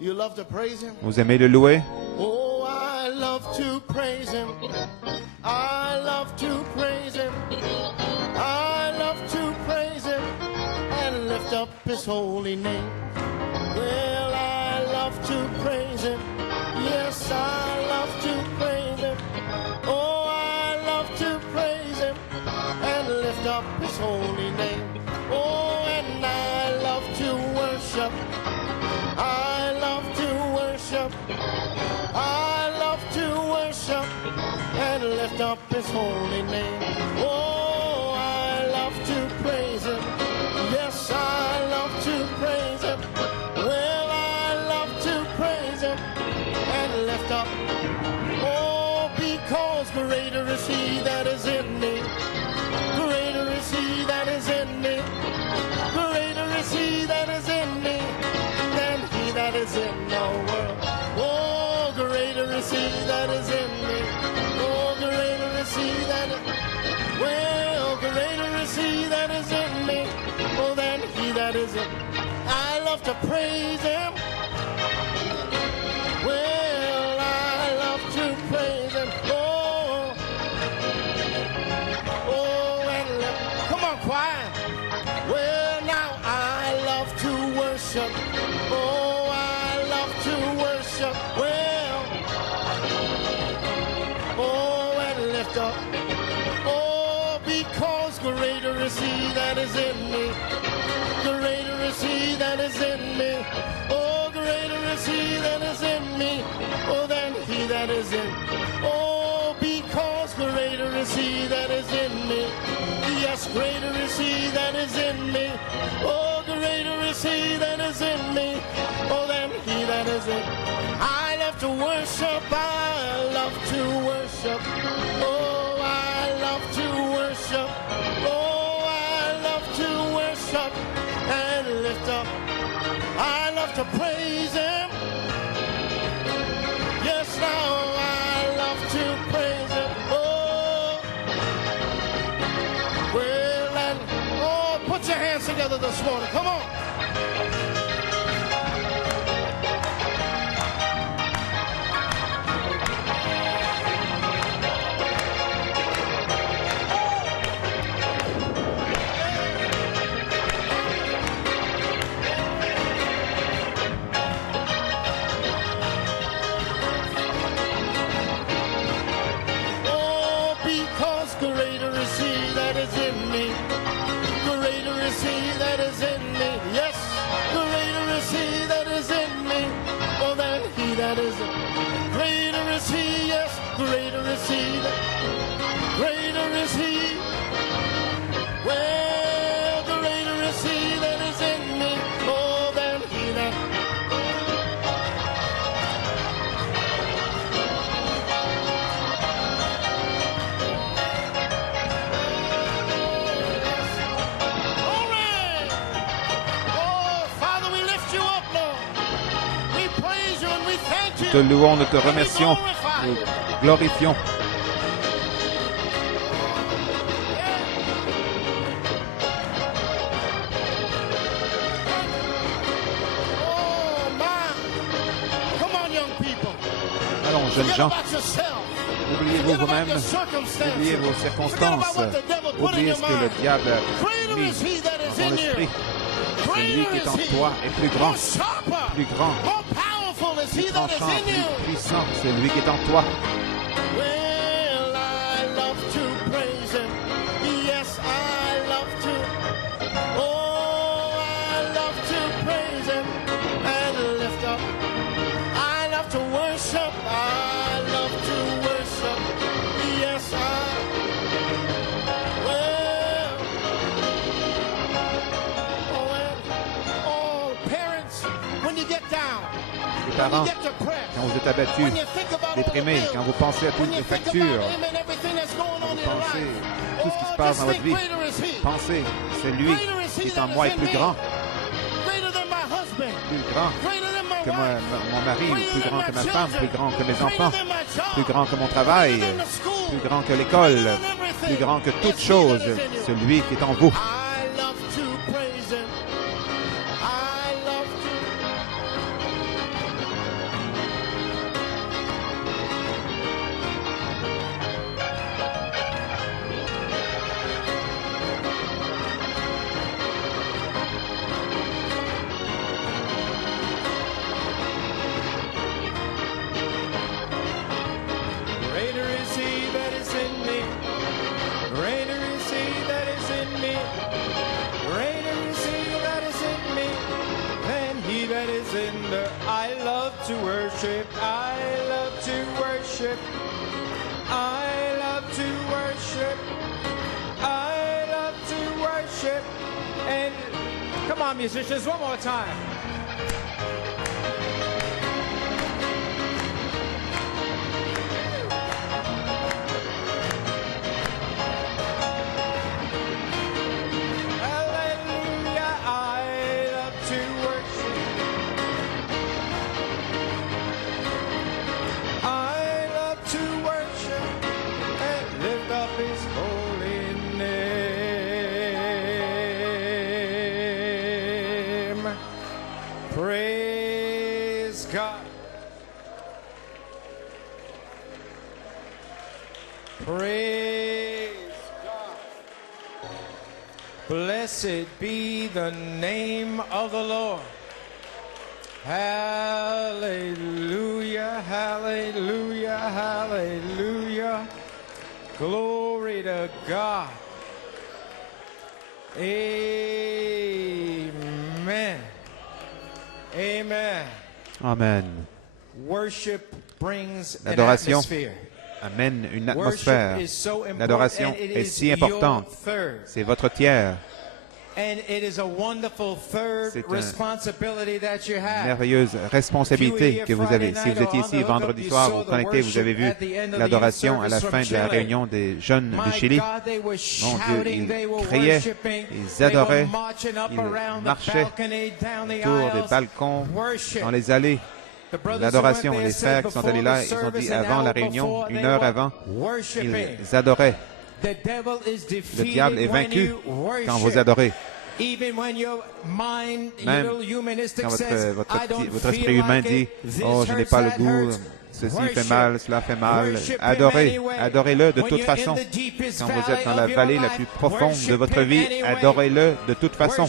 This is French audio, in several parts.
You love to praise him? Vous aimez le louer? Oh, I love to praise him. I love to praise him. I love to praise him and lift up his holy name. Well, I love to praise him. Yes, I love to praise him. Oh, I love to praise him and lift up his holy name. Oh, and I love to worship. I love to worship. I love to worship and lift up his holy name. Oh, I love to praise him. Yes, I love to praise him. Well, I love to praise him and lift up. Oh, because greater is he that is in me. Greater is he that is in me. Greater is he that is in me than he that is in the world. Oh, greater is he that is in me. Oh, greater is he that is. Well, greater is he that is in me. Oh, than he that is in. I love to praise him. Well, I love to praise him. Oh, oh, and come on, choir. Well, now I love to worship. Oh, I love to worship. Well, oh, and lift up. Oh, because greater is he that is in me. Greater is he that is in me. Oh, greater is he that is in me. Oh, than he that is in. Oh, because greater is he that is in me. Yes, greater is he that is in me. Oh, greater is he that is in me. Oh, than he that is in. I love to worship. I love to worship. Oh, I love to worship. Oh, I love to worship and lift up. I love to praise him. Yes, now I love to praise him. Oh, well, and oh, put your hands together this morning. Come on. Oh, because greater is he that is in me. Greater is he that is in me. Yes, greater is he that is in me. Oh, than he that is in me. Greater is he, yes, greater is he. Greater is he. Well, greater is he that is in me. Oh, than he that. All right. Oh, Father, we lift you up, Lord. We praise you and we thank you. Te louons, nous te remercions, nous glorifions. Oh, my. Come on, young people. Allons, jeunes Forget gens, about yourself. oubliez-vous Forget about vous-même, your circumstances. oubliez vos Forget circonstances, about what the devil put in oubliez your ce que le mind. diable a Greater mis is he that dans is ton in esprit. you. Celui qui est en Greater is he. toi est plus grand, More sharper. plus grand, More powerful is he plus that is tranchant, in you. plus puissant, celui qui est en toi. Well, I love to praise him. Yes, I love to. Oh, I love to praise him and lift up. I love to worship. I love to worship. Yes, well, oh, parents, when you get down, Les when parents, you get depressed, quand vous êtes abattus, when you think about all the déprimés, bills, quand vous pensez à when toutes you les think factures, about him and everything that's going on in your pensez life, tout ce qui se oh, passe just dans votre think vie, greater is he. pensez, celui Greater is he qui est en that moi is est in plus me. grand, Greater than my husband. plus grand Greater than my que wife. mon mari, Greater plus than grand my que ma femme, children. plus grand que mes Greater enfants, than my job. plus grand que mon travail, Greater than the school. plus grand que l'école, Greater than everything. plus grand que toute It's he chose, that is in you. celui qui est en vous. I love to praise him. I love to. in the I love to worship. I love to worship. I love to worship. I love to worship. And come on, musicians, one more time. Hallelujah, I love to worship. I love to worship and lift up His holy name. Praise God. Praise God. Blessed be the name of the Lord. Hallelujah, hallelujah, hallelujah. Glory to God. Amen. Amen. Amen. Worship brings an L'adoration atmosphere. amène une Worship atmosphère. is so important, L'adoration and it est is si your importante. third. C'est votre tiers. And it is a wonderful third C'est une responsibility that you have. merveilleuse responsabilité que vous avez. Si vous étiez ici vendredi soir, vous connectez, vous avez vu l'adoration à la fin de la réunion des jeunes du Chili. Mon Dieu, ils criaient, ils adoraient, ils marchaient autour des balcons, dans les allées. L'adoration, les frères qui sont allés là, ils ont dit avant la réunion, 1 heure avant, ils adoraient. Le diable est vaincu quand vous adorez. Même quand votre esprit humain dit « Oh, je n'ai pas le goût, ceci fait mal, cela fait mal », adorez-le de toute façon. Quand vous êtes dans la vallée la plus profonde de votre vie, adorez-le de toute façon.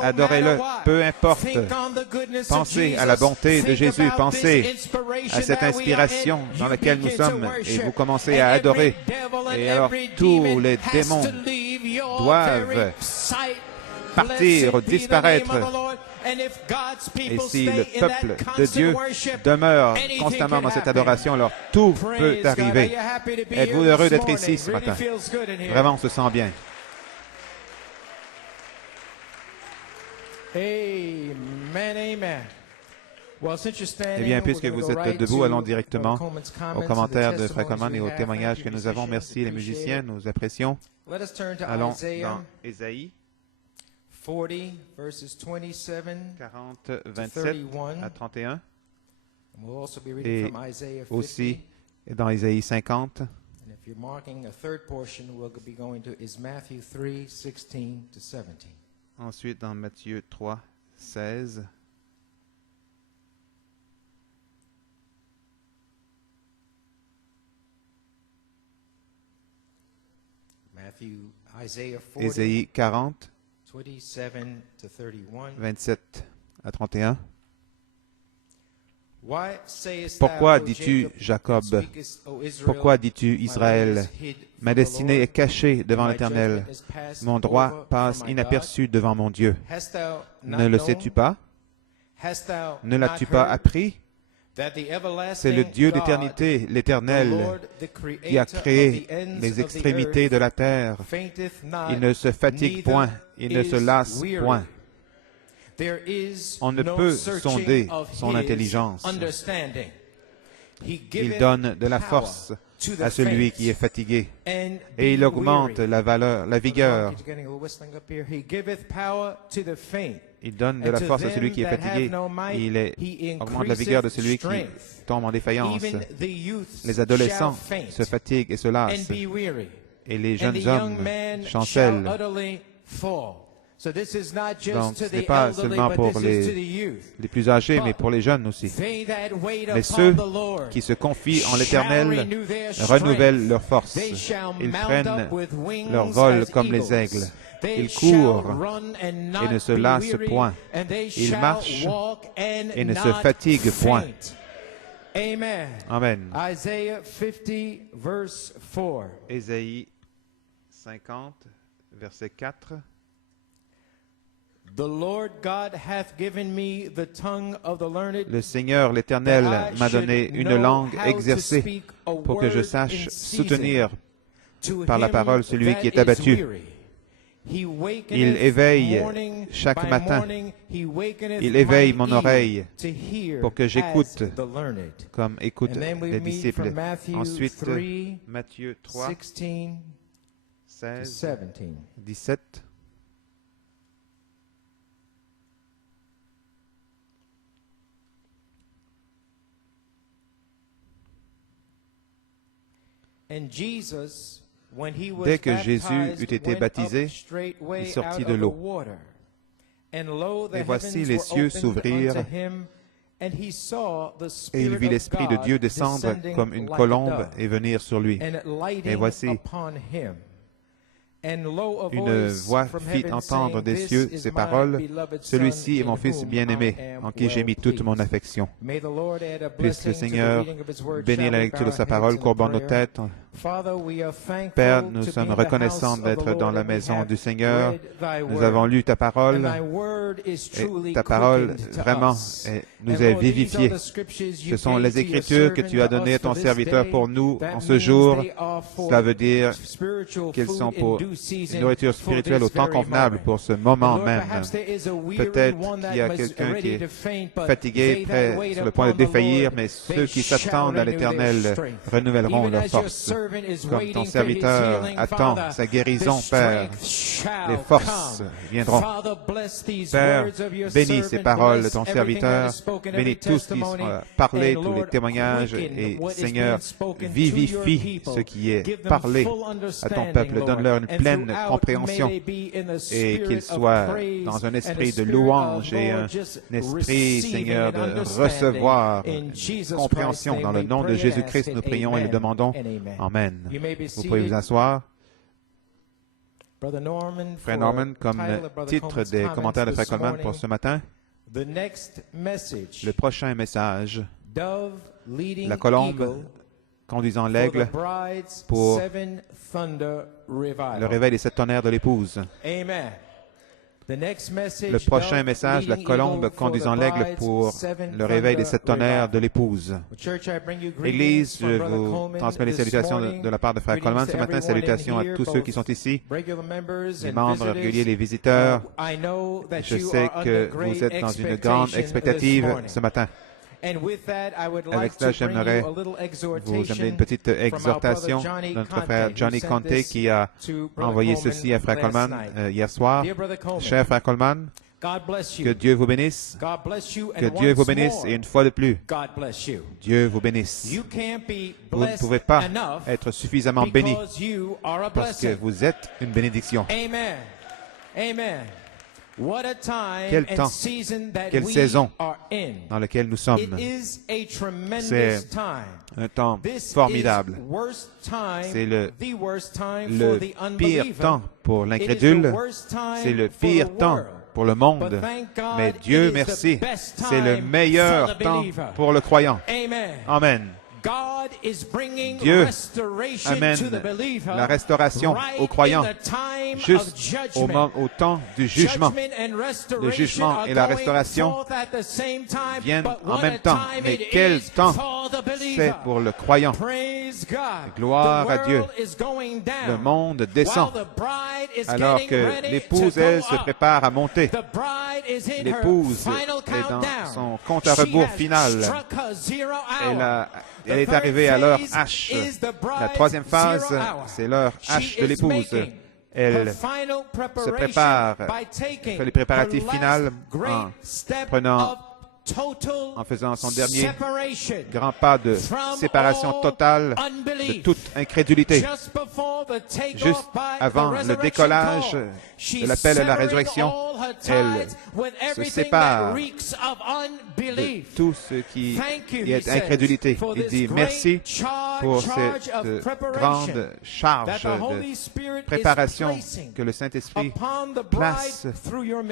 Adorez-le, peu importe. Pensez à la bonté de Jésus, pensez à cette inspiration dans laquelle nous sommes et vous commencez à adorer. Et alors tous les démons doivent partir, disparaître. Et si le peuple de Dieu demeure constamment dans cette adoration, alors tout peut arriver. Êtes-vous heureux d'être ici ce matin? Vraiment, on se sent bien. Amen, amen. Eh bien, puisque vous êtes debout, allons directement aux commentaires de Frère Coleman et aux témoignages que nous avons. Merci les musiciens, nous apprécions. Allons dans Ésaïe 40, 27 à 31 et aussi dans Ésaïe 50. Ensuite dans Matthieu 3, 16. Ésaïe 40, 27 à 31. Pourquoi dis-tu, Jacob? Pourquoi dis-tu, Israël? Ma destinée est cachée devant l'Éternel. Mon droit passe inaperçu devant mon Dieu. Ne le sais-tu pas? Ne l'as-tu pas appris? C'est le Dieu d'éternité, l'Éternel, qui a créé les extrémités de la terre. Il ne se fatigue point, il ne se lasse point. On ne peut sonder son intelligence. Il donne de la force à celui qui est fatigué, et il augmente la vigueur. Il donne de la force à celui qui est fatigué, il augmente la vigueur de celui qui tombe en défaillance. Les adolescents se fatiguent et se lassent, et les jeunes hommes chancellent. Donc, ce n'est pas seulement pour les plus âgés, mais pour les jeunes aussi. Mais ceux qui se confient en l'Éternel renouvellent leur force. Ils prennent leur vol comme les aigles. Ils courent et ne se lassent point. Ils marchent et ne se fatiguent point. Amen. Ésaïe 50, verset 4. Le Seigneur, l'Éternel, m'a donné une langue exercée pour que je sache soutenir par la parole celui qui est abattu. Il éveille chaque matin, il éveille mon oreille pour que j'écoute comme écoutent les disciples. Ensuite, Matthieu 3, 16, 17. Dès que Jésus eut été baptisé, il sortit de l'eau. Et voici les cieux s'ouvrirent, et il vit l'Esprit de Dieu descendre comme une colombe et venir sur lui. Et voici, une voix fit entendre des cieux ces paroles, « Celui-ci est mon Fils bien-aimé, en qui j'ai mis toute mon affection. » Puisse le Seigneur bénir la lecture de sa parole, courbant nos têtes. Père, nous sommes reconnaissants d'être dans la maison du Seigneur. Nous avons lu ta parole, et ta parole vraiment nous est vivifiée. Ce sont les Écritures que tu as données à ton serviteur pour nous en ce jour. Cela veut dire qu'elles sont pour une nourriture spirituelle au temps convenable pour ce moment même. Peut-être qu'il y a quelqu'un qui est fatigué, prêt, sur le point de défaillir, mais ceux qui s'attendent à l'Éternel renouvelleront leur force. Comme ton serviteur attend sa guérison, Père, les forces viendront. Père, bénis ces paroles de ton serviteur, bénis tous qui sont parlés, tous les témoignages, et Seigneur, vivifie ce qui est parlé à ton peuple. Donne-leur une pleine compréhension et qu'ils soient dans un esprit de louange et un esprit, Seigneur, de recevoir une compréhension. Dans le nom de Jésus-Christ, nous prions et le demandons. Amen. Vous pouvez vous asseoir. Frère Norman, comme titre des commentaires de Frère Coleman pour ce matin, le prochain message, la colombe conduisant l'aigle pour le réveil des 7 tonnerres de l'épouse. Le prochain message, la colombe conduisant l'aigle pour le réveil des 7 tonnerres de l'épouse. Église, je vous transmets les salutations de la part de Frère Coleman ce matin. Salutations à tous ceux qui sont ici, les membres réguliers, les visiteurs. Je sais que vous êtes dans une grande expectative ce matin. Avec cela, j'aimerais vous amener une petite exhortation de notre frère Johnny Conte qui a envoyé ceci à Frère Coleman hier soir. Cher Frère Coleman, que Dieu vous bénisse, que Dieu vous bénisse, et une fois de plus, Dieu vous bénisse. Vous ne pouvez pas être suffisamment béni parce que vous êtes une bénédiction. Amen. Quel temps, quelle saison dans laquelle nous sommes. C'est un temps formidable. C'est le pire temps pour l'incrédule. C'est le pire temps pour le monde. Mais Dieu merci, c'est le meilleur temps pour le croyant. Amen. Dieu amène la restauration aux croyants juste au temps du jugement. Le jugement et la restauration viennent en même temps. Mais quel temps c'est pour le croyant? Gloire à Dieu. Le monde descend alors que l'épouse, elle, se prépare à monter. L'épouse est dans son compte à rebours final. Elle est arrivée à l'heure H. La troisième phase, c'est l'heure H de l'épouse. Elle se prépare, fait les préparatifs finaux en faisant son dernier grand pas de séparation totale de toute incrédulité. Juste avant le décollage de l'appel à la résurrection, elle se sépare de tout ce qui est incrédulité. Il dit merci pour cette grande charge de préparation que le Saint-Esprit place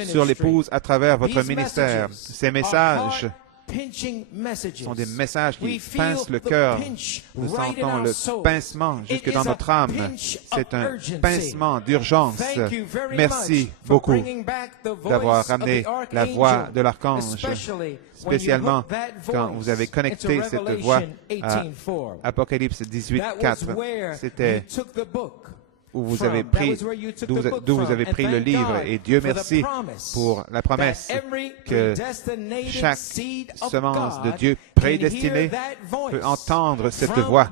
sur l'épouse à travers votre ministère. Ces messages sont des messages qui pincent le cœur. Nous sentons le pincement jusque dans notre âme. C'est un pincement d'urgence. Merci beaucoup d'avoir ramené la voix de l'archange, spécialement quand vous avez connecté cette voix à Apocalypse 18:4. C'était d'où vous avez pris le livre. Et Dieu merci pour la promesse que chaque semence de Dieu prédestinée peut entendre cette voix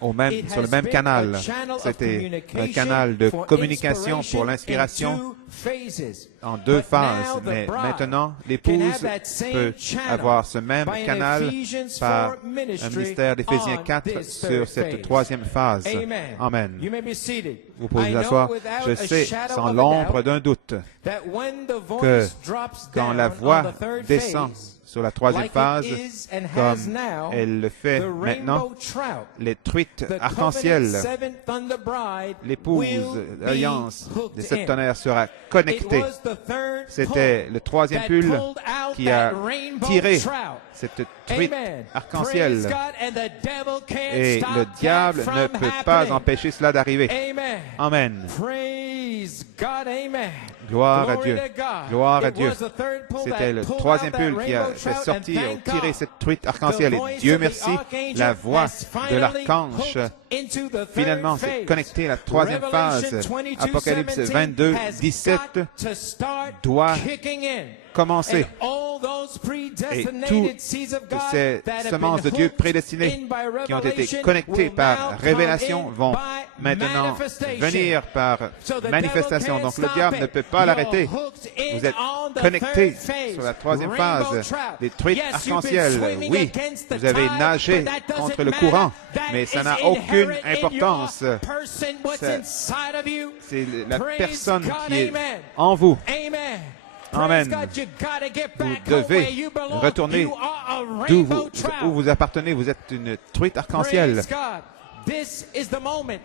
sur le même canal. C'était un canal de communication pour l'inspiration en 2 phases. Mais maintenant, l'épouse peut avoir ce même canal par un ministère d'Éphésiens 4 sur cette 3e phase. Amen. Vous pouvez vous asseoir. Je sais, sans l'ombre d'un doute, que quand la voix descend sur la 3e phase, comme elle le fait maintenant, les truites arc-en-ciel, l'épouse d'alliance des 7 tonnerres sera connectée. C'était le 3e pull qui a tiré cette truite arc-en-ciel. Et le diable ne peut pas empêcher cela d'arriver. Amen. Gloire à Dieu. Gloire à Dieu. C'était le 3e pull qui a fait sortir ou tirer cette truite arc-en-ciel. Et Dieu merci, la voix de l'archange finalement s'est connectée à la 3e phase. Apocalypse 22, 17 doit commencer. Et toutes ces semences de Dieu prédestinées qui ont été connectées par révélation vont maintenant venir par manifestation. Donc le diable ne peut pas l'arrêter. Vous êtes connectés sur la 3e phase des truites arc-en-ciel. Oui, vous avez nagé contre le courant, mais ça n'a aucune importance. C'est la personne qui est en vous. Amen. Vous devez retourner où vous appartenez. Vous êtes une truite arc-en-ciel.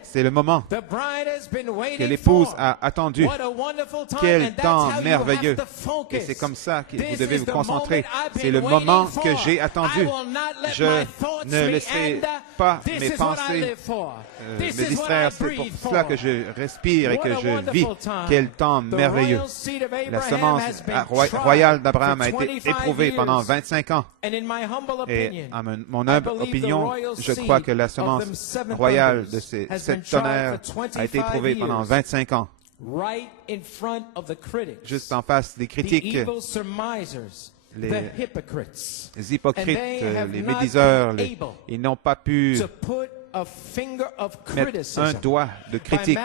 C'est le moment que l'épouse a attendu. Quel temps merveilleux. Et c'est comme ça que vous devez vous concentrer. C'est le moment que j'ai attendu. Je ne laisserai pas mes pensées me distraire. C'est pour cela que je respire et que je vis. Quel temps merveilleux. La semence royale d'Abraham a été éprouvée pendant 25 ans. Et à mon humble opinion, je crois que la semence royale de ces 7 tonnerres a été éprouvée pendant 25 ans. Juste en face des critiques, les hypocrites, les médiseurs, ils n'ont pas pu mettre un doigt de critique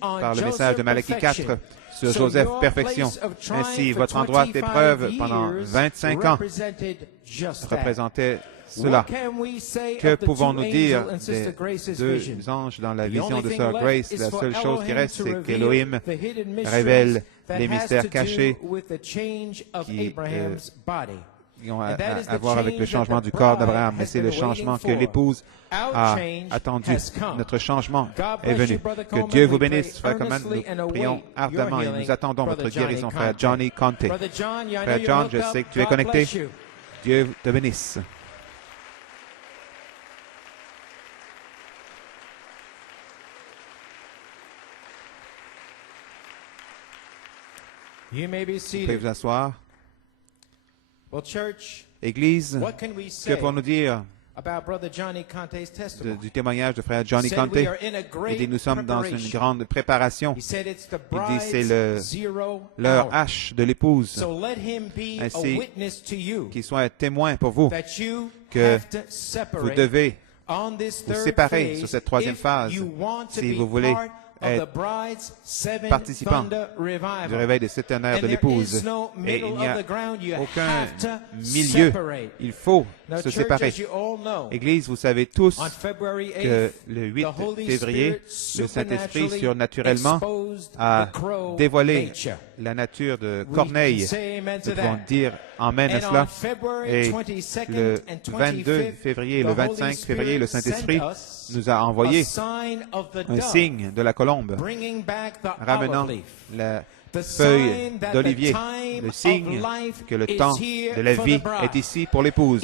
par le message de Malachie 4 sur Joseph Perfection. Ainsi, votre endroit d'épreuve pendant 25 ans représentait cela. Que pouvons-nous dire des 2 anges dans la vision de Sir Grace? La seule chose qui reste, c'est qu'Élohim révèle les mystères cachés qui ont à voir avec le changement du corps d'Abraham. Mais c'est le changement que l'épouse a attendu. Notre changement est venu. Que Dieu vous bénisse, frère Coman. Nous prions ardemment et nous attendons votre guérison, frère Johnny Conte. Frère John, je sais que tu es connecté. Dieu te bénisse. Vous pouvez vous asseoir. Église, que pouvons-nous dire du témoignage de frère Johnny Conte? Il dit, nous sommes dans une grande préparation. Il dit, c'est l'heure H de l'épouse. Ainsi, qu'il soit un témoin pour vous que vous devez vous séparer sur cette 3e phase si vous voulez être participant du réveil des 7 tonnerres de l'épouse. Et il n'y a aucun milieu. Il faut se séparer. Église, vous savez tous que le 8 février, le Saint-Esprit surnaturellement a dévoilé la nature de Corneille. Nous devons dire Amen à cela. Et le 22 février et le 25 février, le Saint-Esprit nous a envoyé un signe de la colombe, ramenant feuille d'olivier, le signe que le temps de la vie est ici pour l'épouse,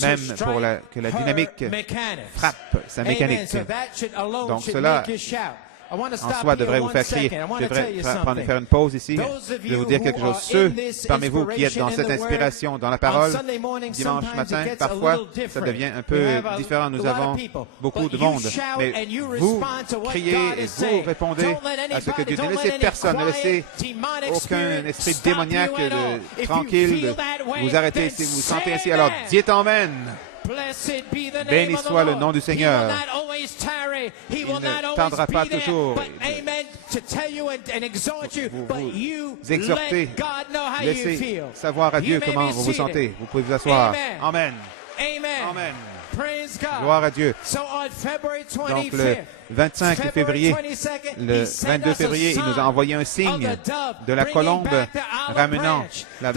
même pour que la dynamique frappe sa mécanique. Donc cela, en soi, devrait vous faire crier. Je devrais faire une pause ici. Je vais vous dire quelque chose. Ceux parmi vous qui êtes dans cette inspiration, dans la parole, dimanche matin, parfois, ça devient un peu différent. Nous avons beaucoup de monde. Mais vous criez et vous répondez à ce que Dieu dit. Ne laissez personne, ne laissez aucun esprit démoniaque tranquille vous arrêter si vous vous sentez ainsi. Alors, dites Amen. Béni soit le nom du Seigneur. Il ne tardera pas toujours. Vous exhortez. Laissez savoir à Dieu comment vous vous sentez. Vous pouvez vous asseoir. Amen. Amen. Gloire à Dieu. Donc, le 25 février, le 22 février, il nous a envoyé un signe de la colombe ramenant la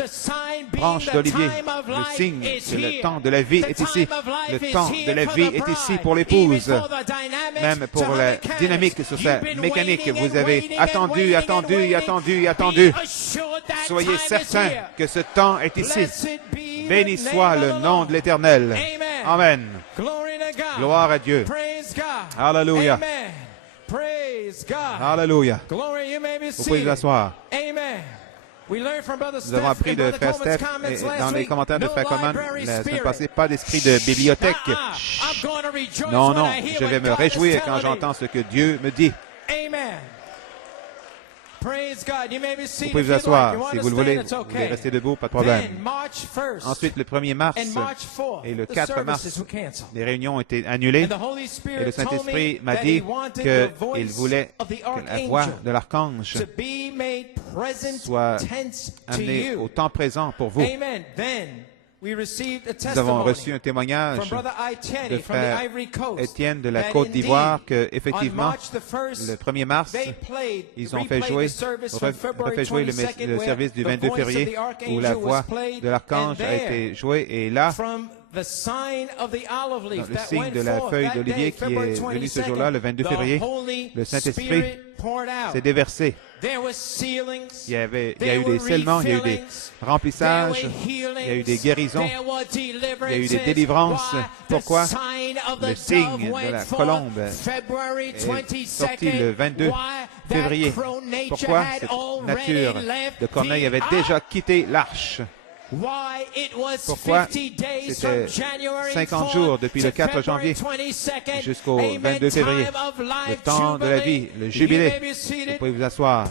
branche d'olivier. Le signe que le temps de la vie est ici. Le temps de la vie est ici pour l'épouse. Même pour la dynamique sur sa mécanique, vous avez attendu, attendu et attendu et attendu. Soyez certains que ce temps est ici. Béni soit le nom de l'Éternel. Amen. Gloire à Dieu. Alléluia. Alléluia. Vous pouvez vous asseoir. Nous avons appris de Frère Steph et dans les commentaires de Frère Coleman la semaine passée, pas d'esprit de bibliothèque. Non, non, je vais me réjouir quand j'entends ce que Dieu me dit. Vous pouvez vous asseoir si vous le voulez. Vous pouvez rester debout, pas de problème. Ensuite, le 1er mars et le 4 mars, les réunions ont été annulées. Et le Saint-Esprit m'a dit qu'il voulait que la voix de l'archange soit amenée au temps présent pour vous. Nous avons reçu un témoignage de frère Étienne de la Côte d'Ivoire que, effectivement, le 1er mars, ils ont fait jouer le service du 22 février où la voix de l'archange a été jouée. Et là, le signe de la feuille d'olivier qui est venu ce jour-là, le 22 février, le Saint-Esprit s'est déversé. Il y a eu des scellements, il y a eu des remplissages, il y a eu des guérisons, il y a eu des délivrances. Pourquoi? Le signe de la colombe est sorti le 22 février. Pourquoi? Cette nature de Corneille avait déjà quitté l'arche. Pourquoi? C'était 50 jours depuis le 4 janvier jusqu'au 22 février. Le temps de la vie, le jubilé. Vous pouvez vous asseoir.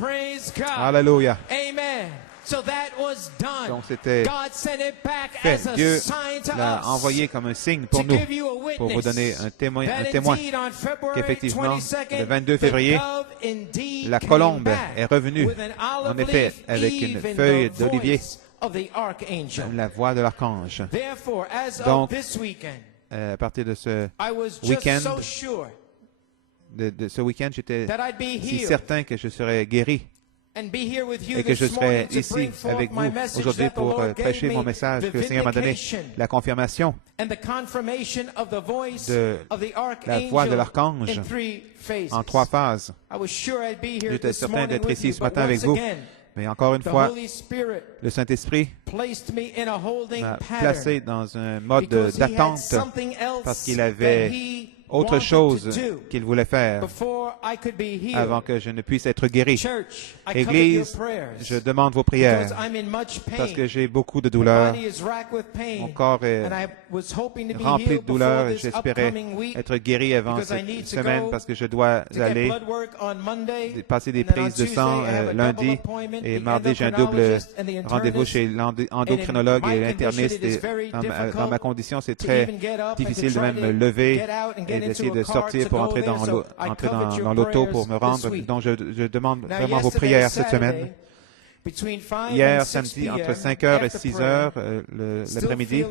Alléluia. Donc c'était fait. Dieu l'a envoyé comme un signe pour nous, pour vous donner un témoin qu'effectivement, le 22 février, la colombe est revenue, en effet, avec une feuille d'olivier, la voix de l'archange. Donc, à partir de ce week-end, j'étais si certain que je serais guéri et que je serais ici avec vous aujourd'hui pour prêcher mon message que le Seigneur m'a donné, la confirmation de la voix de l'archange en 3 phases. J'étais certain d'être ici ce matin avec vous. Mais encore une fois, le Saint-Esprit m'a placé dans un mode d'attente parce qu'il avait autre chose qu'il voulait faire avant que je ne puisse être guéri. Église, je demande vos prières parce que j'ai beaucoup de douleurs. Mon corps est rempli de douleurs et j'espérais être guéri avant cette semaine parce que je dois aller passer des prises de sang lundi et mardi. J'ai un double rendez-vous chez l'endocrinologue et l'interniste. Dans ma condition, c'est très difficile de même me lever et d'essayer de sortir pour entrer dans l'auto pour me rendre. Donc, je demande vraiment vos prières cette semaine. Hier, samedi, entre 5h et 6h l'après-midi,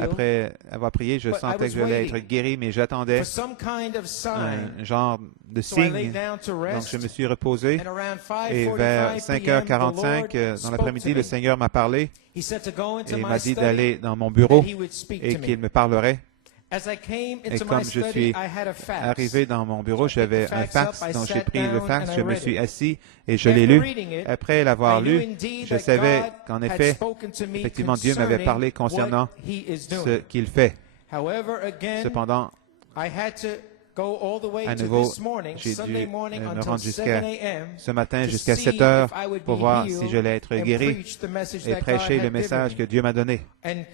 après avoir prié, je sentais que j'allais être guéri, mais j'attendais un genre de signe. Donc, je me suis reposé et vers 5h45 dans l'après-midi, le Seigneur m'a parlé et m'a dit d'aller dans mon bureau et qu'il me parlerait. Et comme je suis arrivé dans mon bureau, j'avais un fax, donc j'ai pris le fax, je me suis assis et je l'ai lu. Après l'avoir lu, je savais qu'en effet, effectivement, Dieu m'avait parlé concernant ce qu'il fait. Cependant, à nouveau, j'ai dû me rendre jusqu'à ce matin, jusqu'à 7 heures, pour voir si je allais être guéri et prêcher le message que Dieu m'a donné. Et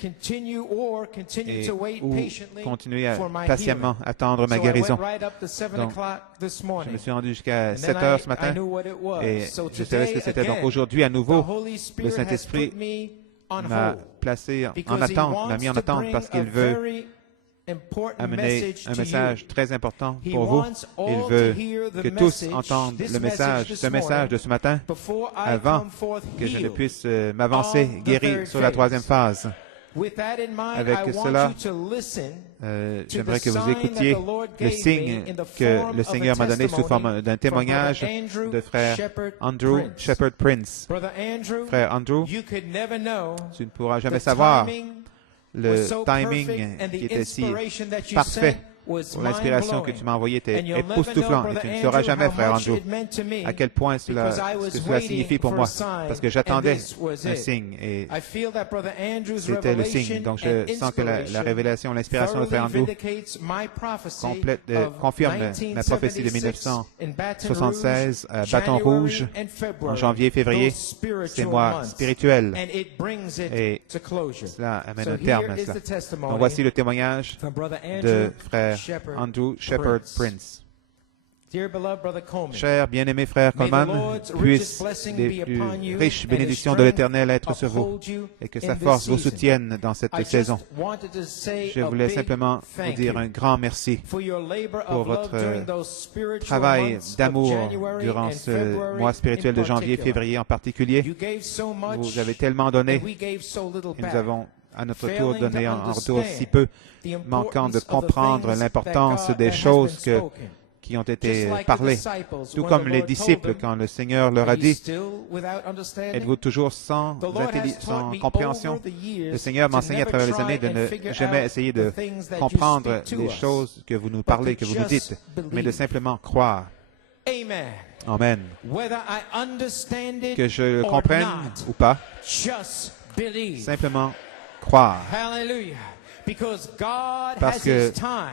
ou continuer à patiemment attendre ma guérison. Donc, je me suis rendu jusqu'à 7 heures ce matin et je savais ce que c'était. Donc aujourd'hui, à nouveau, le Saint-Esprit m'a placé en attente, m'a mis en attente parce qu'il veut amener un message très important pour vous. Il veut que tous entendent le message, ce message de ce matin, avant que je ne puisse m'avancer, guéri sur la troisième phase. Avec cela, j'aimerais que vous écoutiez le signe que le Seigneur m'a donné sous forme d'un témoignage de frère Andrew Shepherd Prince. Frère Andrew, tu ne pourras jamais savoir le timing qui était si parfait pour l'inspiration que tu m'as envoyée était époustouflant. Et tu ne sauras jamais, frère Andrew, à quel point ce que cela signifie pour moi. Parce que j'attendais un signe et c'était le signe. Donc je sens que la révélation, l'inspiration de frère Andrew confirme ma prophétie de 1976 à Bâton Rouge en janvier-février. C'est moi spirituel. Et cela amène un terme à cela. Donc voici le témoignage de frère Andrew Shepherd Prince. Cher bien-aimé frère Coleman, puissent les plus riches bénédictions de l'Éternel être sur vous et que sa force vous soutienne dans cette saison. Je voulais simplement vous dire un grand merci pour votre travail d'amour durant ce mois spirituel de janvier-février en particulier. Vous avez tellement donné et nous avons à notre tour donné en retour si peu, manquant de comprendre l'importance des choses qui ont été parlées. Tout comme les disciples, quand le Seigneur leur a dit, êtes-vous toujours sans compréhension? Le Seigneur m'a enseigné à travers les années de ne jamais essayer de comprendre les choses que vous nous parlez, que vous nous dites, mais de simplement croire. Amen. Que je le comprenne ou pas, simplement croire. Parce que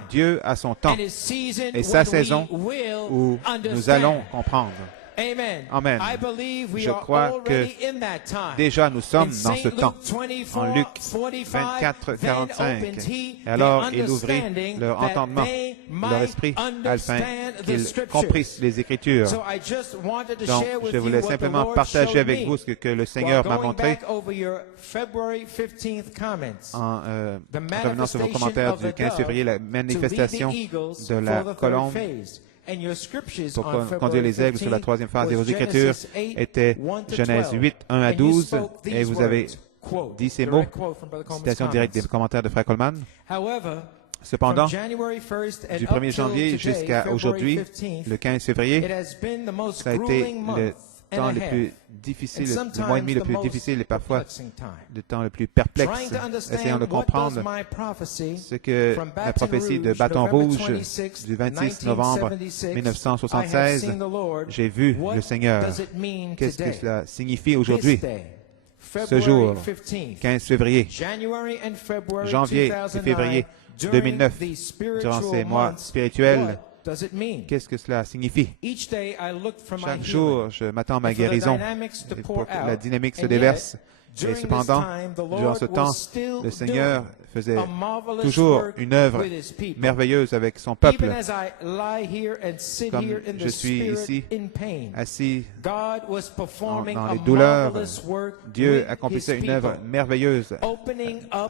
Dieu a son temps et sa saison où nous allons comprendre. Amen. Je crois que déjà nous sommes dans ce temps. En Luc 24, 45. Et alors il ouvrit leur entendement, leur esprit, afin qu'ils comprissent les Écritures. Donc, je voulais simplement partager avec vous ce que le Seigneur m'a montré en revenant sur vos commentaires du 15 février, la manifestation de la colombe pour conduire les aigles sur la troisième phase de vos Écritures était Genèse 8, 1 à 12, et vous avez dit ces mots, citation directe des commentaires de Frère Coleman. Cependant, du 1er janvier jusqu'à aujourd'hui, le 15 février, ça a été le temps le plus difficile, le mois et demi le plus difficile et parfois le temps le plus perplexe, essayant de comprendre ce que la prophétie de Bâton Rouge du 26 novembre 1976, j'ai vu le Seigneur. Qu'est-ce que cela signifie aujourd'hui? Ce jour, 15 février, janvier et février 2009, durant ces mois spirituels, qu'est-ce que cela signifie? Chaque jour, je m'attends à ma guérison et pour que la dynamique se déverse. Et cependant, durant ce temps, le Seigneur faisait toujours une œuvre merveilleuse avec son peuple. Comme je suis ici, assis dans les douleurs, Dieu accomplissait une œuvre merveilleuse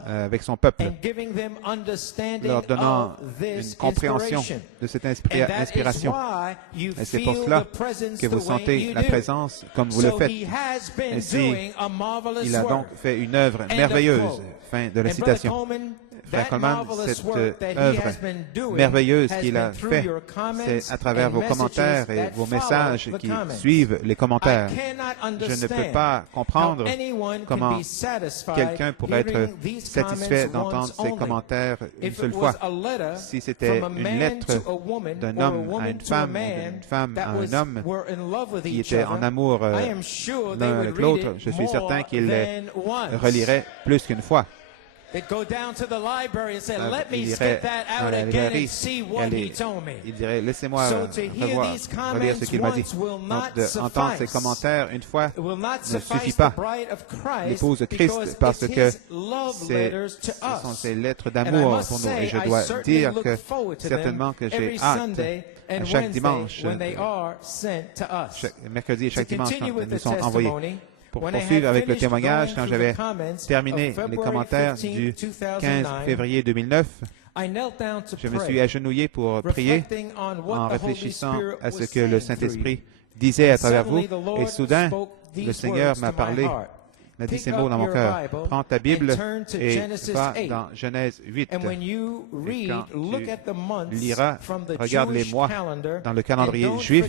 avec son peuple, leur donnant une compréhension de cette inspiration. Et c'est pour cela que vous sentez la présence comme vous le faites. Ainsi, il a donc fait une œuvre merveilleuse. Fin de la citation. Frère Coleman, cette œuvre merveilleuse qu'il a faite, c'est à travers vos commentaires et vos messages qui suivent les commentaires. Je ne peux pas comprendre comment quelqu'un pourrait être satisfait d'entendre ces commentaires une seule fois. Si c'était une lettre d'un homme à une femme, ou d'une femme à un homme qui était en amour l'un avec l'autre, je suis certain qu'il les relirait plus qu'une fois. Il irait dans la librairie et il dirait, laissez-moi relire ce qu'il m'a dit. Donc, d'entendre ces commentaires une fois ne suffit pas. L'épouse de Christ, parce que ce sont ces lettres d'amour pour nous. Et je dois dire que certainement que j'ai hâte à chaque dimanche, chaque mercredi et chaque dimanche, quand ils nous sont envoyés. Pour poursuivre avec le témoignage, quand j'avais terminé les commentaires du 15 février 2009, je me suis agenouillé pour prier en réfléchissant à ce que le Saint-Esprit disait à travers vous. Et soudain, le Seigneur m'a parlé, m'a dit ces mots dans mon cœur. Prends ta Bible et va dans Genèse 8. Et quand tu liras, regarde les mois dans le calendrier juif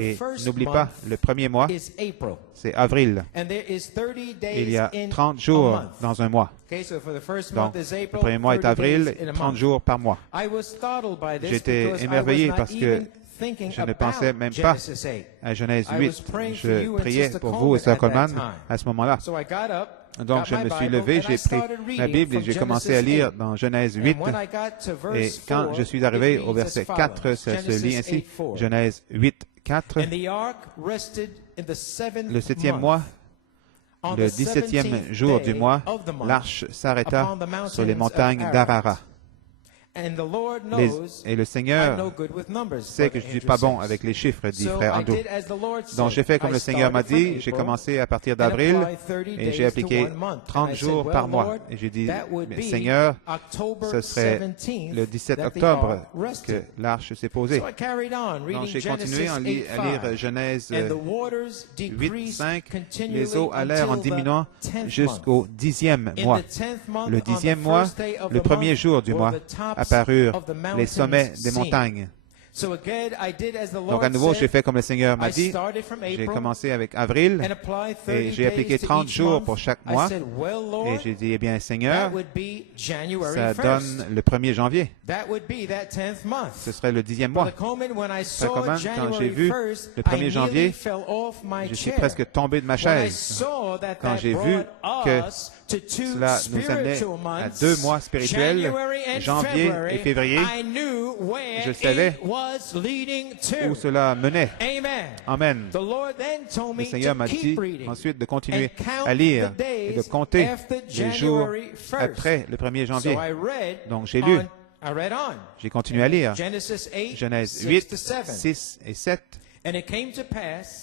et n'oublie pas, le premier mois, c'est avril. Il y a 30 jours dans un mois. Donc, le premier mois est avril, 30 jours par mois. J'étais émerveillé parce que je ne pensais même pas à Genèse 8. Je priais pour vous et Sir Coleman à ce moment-là. Donc, je me suis levé, j'ai pris ma Bible et j'ai commencé à lire dans Genèse 8. Et quand je suis arrivé au verset 4, ça se lit ainsi, Genèse 8, 4. Le 7e mois, le 17e jour du mois, l'arche s'arrêta sur les montagnes d'Arara. Et le Seigneur sait que je ne suis pas bon avec les chiffres, dit frère Andrew. Donc j'ai fait comme le Seigneur m'a dit, j'ai commencé à partir d'avril et j'ai appliqué 30 jours par mois. Et j'ai dit, Seigneur, ce serait le 17 octobre que l'arche s'est posée. Donc j'ai continué à lire Genèse 8, 5. Les eaux allèrent en diminuant jusqu'au 10e mois. Le 10e mois, le premier jour du mois, apparurent les sommets des montagnes. Donc à nouveau, j'ai fait comme le Seigneur m'a dit. J'ai commencé avec avril et j'ai appliqué 30 jours pour chaque mois. Et j'ai dit, eh bien, Seigneur, ça donne le 1er janvier. Ce serait le 10e mois. Frère Coleman, quand j'ai vu le 1er janvier, je suis presque tombé de ma chaise. Quand j'ai vu que cela nous amenait à 2 mois spirituels, janvier et février, je savais où cela menait. Amen. Le Seigneur m'a dit ensuite de continuer à lire et de compter les jours après le 1er janvier. Donc j'ai lu, j'ai continué à lire Genèse 8, 6 et 7.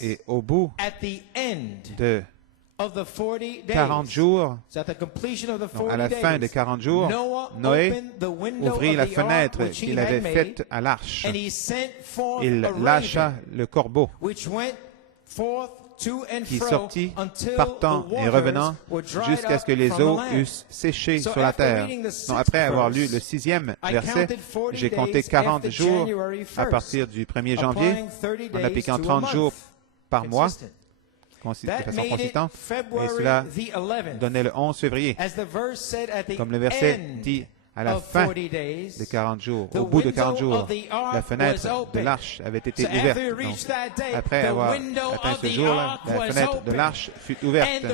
Et au bout de 40 jours, donc à la fin des 40 jours, Noé ouvrit la fenêtre qu'il avait faite à l'arche. Il lâcha le corbeau qui sortit, partant et revenant, jusqu'à ce que les eaux eussent séché sur la terre. Donc, après avoir lu le 6e verset, j'ai compté 40 jours à partir du 1er janvier, en appliquant 30 jours par mois, de façon consistante, et cela donnait le 11 février. Comme le verset dit, à la fin des 40 jours, au bout de 40 jours, la fenêtre de l'arche avait été ouverte. Donc, après avoir atteint ce jour-là, la fenêtre de l'arche fut ouverte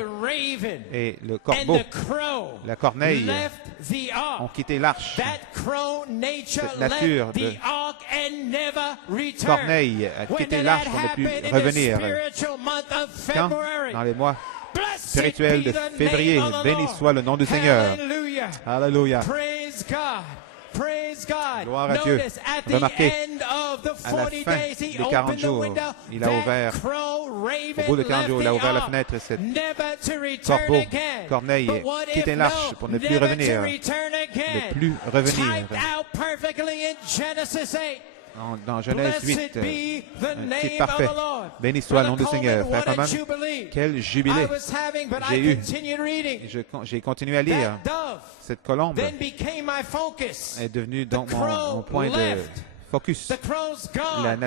et le corbeau, la corneille, ont quitté l'arche. Cette nature de corneille a quitté l'arche pour ne plus revenir. Quand, dans les mois spirituel de février, béni soit le nom du Seigneur. Alléluia. Gloire à Dieu. Remarquez, à la fin des 40 jours, il a ouvert, au bout de 40 jours, il a ouvert la fenêtre et cette corbeau, corneille, quittait l'arche pour ne plus revenir. Ne plus revenir. dans Genèse 8, un titre parfait. Béni soit le nom du Seigneur. Frère Coman, quel jubilé j'ai eu. J'ai continué à lire. Cette colombe est devenue donc mon point de focus. La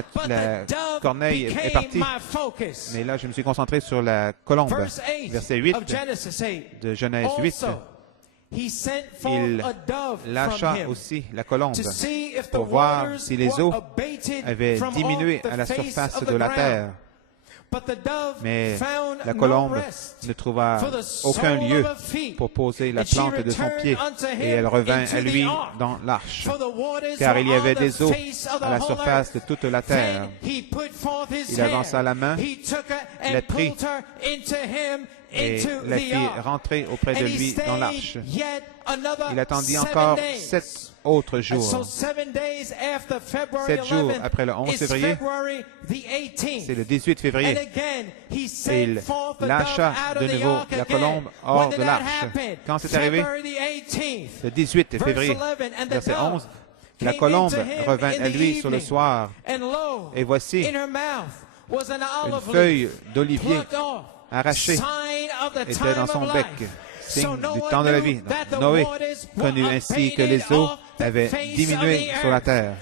corneille est partie, mais là je me suis concentré sur la colombe. Verset 8 de Genèse 8. Il lâcha aussi la colombe pour voir si les eaux avaient diminué à la surface de la terre. Mais la colombe ne trouva aucun lieu pour poser la plante de son pied, et elle revint à lui dans l'arche, car il y avait des eaux à la surface de toute la terre. Il avança la main, la prit, et la fit rentrer auprès de lui dans l'arche. Il attendit encore 7 autres jours. 7 jours après le 11 février, c'est le 18 février, il lâcha de nouveau la colombe hors de l'arche. Quand c'est arrivé? Le 18 février, verset 11, la colombe revint à lui sur le soir, et voici une feuille d'olivier arrachée était dans son bec, signe du temps de la vie. Donc, Noé connut ainsi que les eaux avaient diminué sur la terre.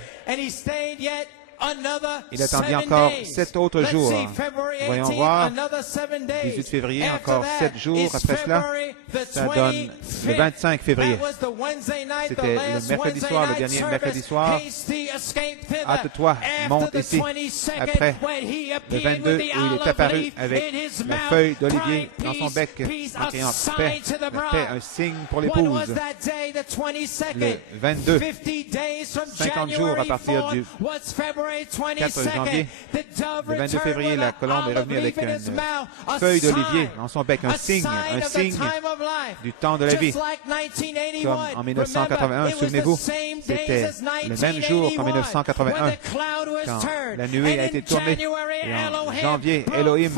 Il attendit encore 7 autres jours. Voyons voir, 18 février, encore 7 jours après cela, ça donne le 25 février. C'était le mercredi soir, le dernier mercredi soir. Hâte-toi, monte ici. Après le 22, où il est apparu avec la feuille d'olivier dans son bec, en criant paix, un signe pour l'épouse. Le 22, 50 jours à partir du 4 janvier, le 22 février, la colombe est revenue avec une feuille d'olivier dans son bec, un signe du temps de la vie. Comme en 1981, souvenez-vous, c'était le même jour qu'en 1981, quand la nuée a été tournée, et en janvier, Elohim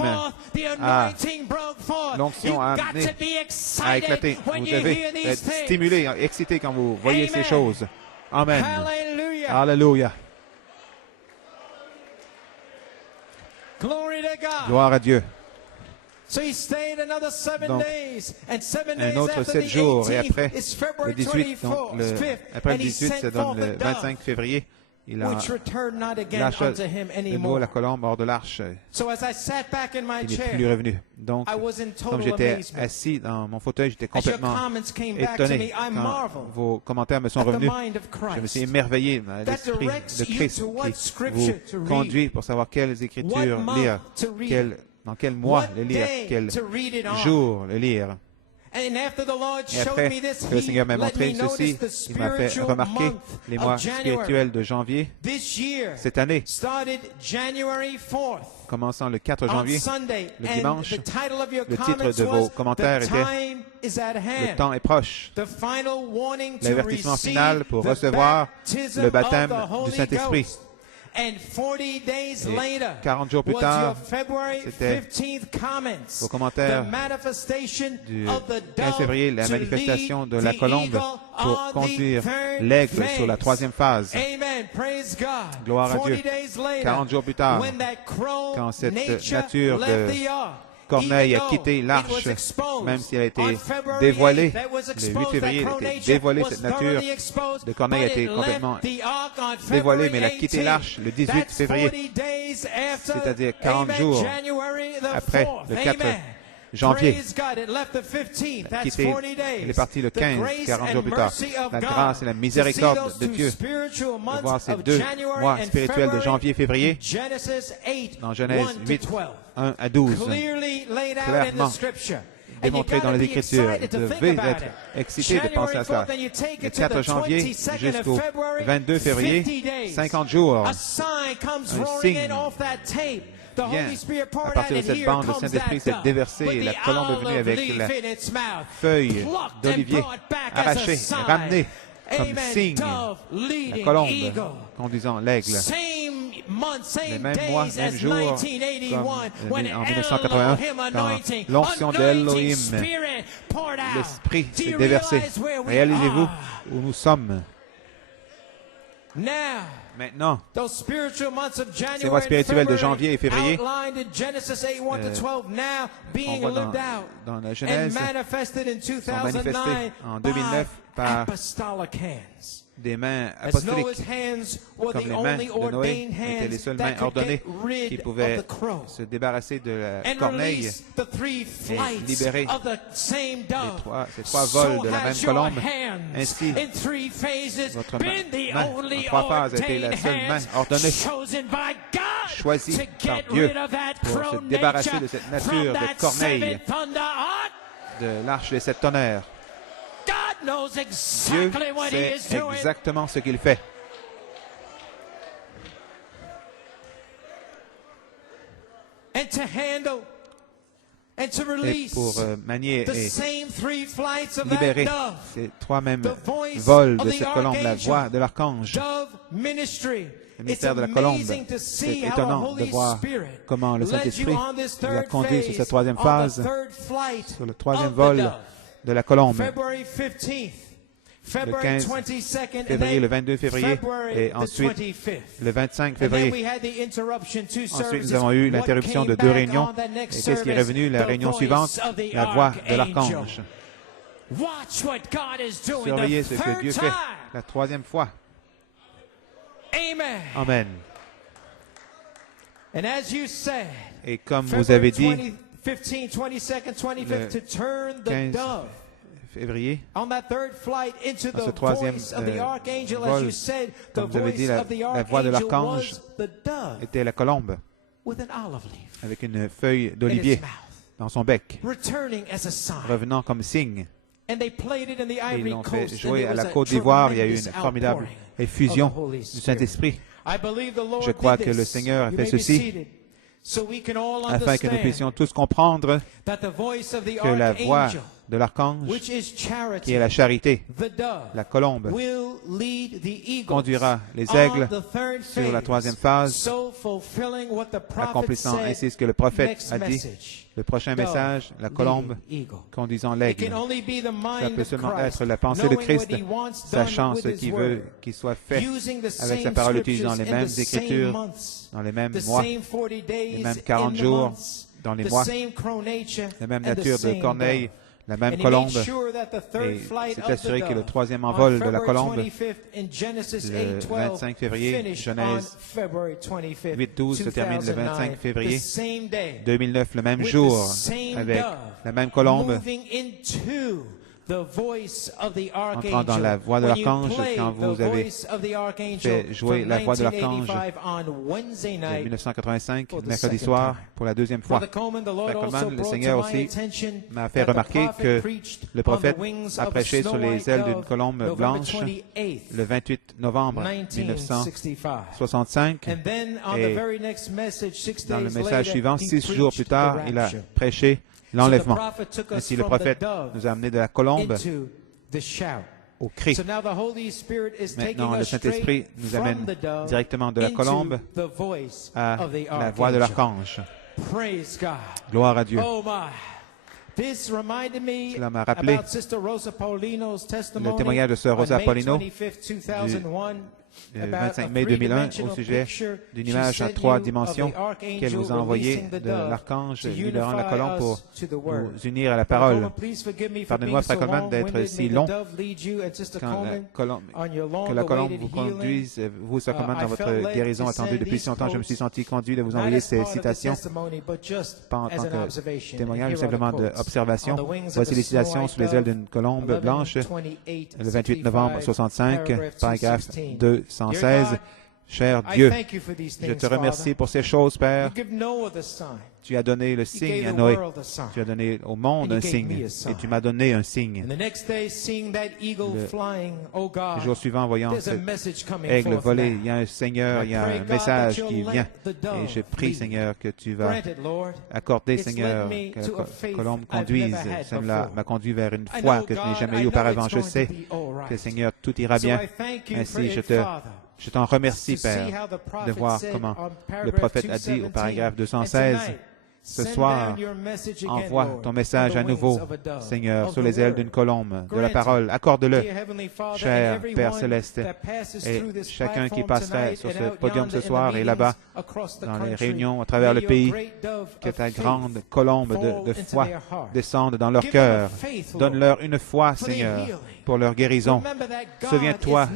l'onction a amené à éclater. Vous devez être stimulé, excité quand vous voyez ces choses. Amen. Alléluia. Gloire à Dieu. Donc, un autre 7 jours, et après le 18, donc après le 18, ça donne le 25 février, il a lâché de nouveau la colombe hors de l'arche. Il n'est plus revenu. Donc, comme j'étais assis dans mon fauteuil, j'étais complètement étonné. Quand vos commentaires me sont revenus, je me suis émerveillé dans l'esprit de Christ qui vous conduit pour savoir quelles écritures lire, dans quel mois le lire, quel jour le lire. Et après que le Seigneur m'a montré ceci, il m'a fait remarquer les mois spirituels de janvier. Cette année, commençant le 4 janvier, le dimanche, le titre de vos commentaires était « Le temps est proche ». L'avertissement final pour recevoir le baptême du Saint-Esprit. Et 40 jours plus tard, c'était vos commentaires du 15 février, la manifestation de la colombe pour conduire l'aigle sur la 3e phase. Gloire à Dieu. 40 jours plus tard, quand cette nature de corneille a quitté l'arche, même si elle a été dévoilée. Le 8 février, elle a été dévoilée, cette nature de corneille a été complètement dévoilée, mais elle a quitté l'arche le 18 février, c'est-à-dire 40 jours après le 4 janvier. Elle est partie le 15, 40 jours plus tard. La grâce et la miséricorde de Dieu de voir ces 2 mois spirituels de janvier et février dans Genèse 8, 1 à 12. Clairement démontré dans les Écritures. Vous devez être excité de penser à ça. Le 4 janvier jusqu'au 22 février, 50 jours. Un signe vient à partir de cette bande, le Saint-Esprit s'est déversé et la colombe est venue avec la feuille d'olivier arrachée, ramenée comme signe, la colombe conduisant l'aigle. Les mêmes mois, même jour, comme en 1981, quand l'onction d'Elohim, l'Esprit s'est déversé. Réalisez-vous où nous sommes. Maintenant, ces mois spirituels de janvier et février, on voit dans la Genèse, sont manifestés en 2009 par des mains apostoliques, comme les mains de Noé étaient les seules mains ordonnées qui pouvaient se débarrasser de la corneille et libérer ces trois vols de la même colombe. Ainsi, votre main en trois phases a été la seule main ordonnée, choisie par Dieu pour se débarrasser de cette nature de corneille de l'arche des sept tonnerres. Dieu sait exactement ce qu'il fait. Et pour manier et libérer ces trois mêmes vols de cette colombe, la voix de l'archange, le mystère de la colombe, c'est étonnant de voir comment le Saint-Esprit nous a conduit sur cette troisième phase, sur le troisième vol de la colombe, le 15 février, le 22 février et ensuite le 25 février. Ensuite, nous avons eu l'interruption de deux réunions. Et qu'est-ce qui est revenu? La réunion suivante, la voix de l'archange. Surveillez ce que Dieu fait la troisième fois. Amen. Et comme vous avez dit, le 15 février, dans ce troisième vol, comme vous avez dit, la voix de l'archange était la colombe avec une feuille d'olivier dans son bec, revenant comme signe. Et ils l'ont fait jouer à la Côte d'Ivoire. Il y a eu une formidable effusion du Saint-Esprit. Je crois que le Seigneur a fait ceci afin que nous puissions tous comprendre que la voix de l'archange, qui est la charité, la colombe, conduira les aigles sur la troisième phase, accomplissant ainsi ce que le prophète a dit. Le prochain message, la colombe conduisant l'aigle. Ça peut seulement être la pensée de Christ, sachant ce qu'il veut qu'il soit fait avec sa parole, utilisant les mêmes écritures, dans les mêmes mois, les mêmes 40 jours, dans les mois, la même nature de corneille, la même colombe, et c'est assuré que le troisième envol de la colombe, le 25 février, Genèse 8-12 se termine le 25 février 2009, le même jour, avec la même colombe, entrant dans la voix de l'archange. Quand vous avez fait jouer la voix de l'archange en 1985, mercredi soir, pour la deuxième fois, le Seigneur aussi m'a fait remarquer que le prophète a prêché sur les ailes d'une colombe blanche le 28 novembre 1965. Et dans le message suivant, 6 jours plus tard, il a prêché l'enlèvement. Ainsi, le prophète nous a amené de la colombe au cri. Maintenant, le Saint-Esprit nous amène directement de la colombe à la voix de l'archange. Gloire à Dieu. Cela m'a rappelé le témoignage de Sœur Rosa Paulino le 25 mai 2001 au sujet d'une image à 3 dimensions qu'elle nous a envoyée de l'archange libérant la colombe pour nous unir à la parole. Pardonnez-moi, Frère Coleman, d'être si long. Que la colombe vous conduise, vous, Frère Coleman, dans votre guérison attendue depuis si longtemps, je me suis senti conduit de vous envoyer ces citations, pas en tant que témoignage, mais simplement d'observation. Voici les citations sur les ailes d'une colombe blanche, le 28 novembre 1965, paragraphe 216. Cher Dieu, je te remercie pour ces choses, Père. Tu as donné le signe à Noé. Tu as donné au monde un signe. Et tu m'as donné un signe. Le jour suivant, voyant cet aigle voler, il y a un Seigneur, il y a un message qui vient. Et je prie, Seigneur, que tu vas accorder, Seigneur, que la colombe conduise. Cela m'a conduit vers une foi que je n'ai jamais eue auparavant. Je sais que, Seigneur, tout ira bien. Ainsi, je t'en remercie, Père, de voir comment le prophète a dit au paragraphe 216, Ce soir, envoie ton message à nouveau, Seigneur, sur les ailes d'une colombe, de la parole. Accorde-le, cher Père Céleste. Et chacun qui passerait sur ce podium ce soir et là-bas, dans les réunions à travers le pays, que ta grande colombe de foi descende dans leur cœur. Donne-leur une foi, Seigneur, pour leur guérison. Souviens-toi,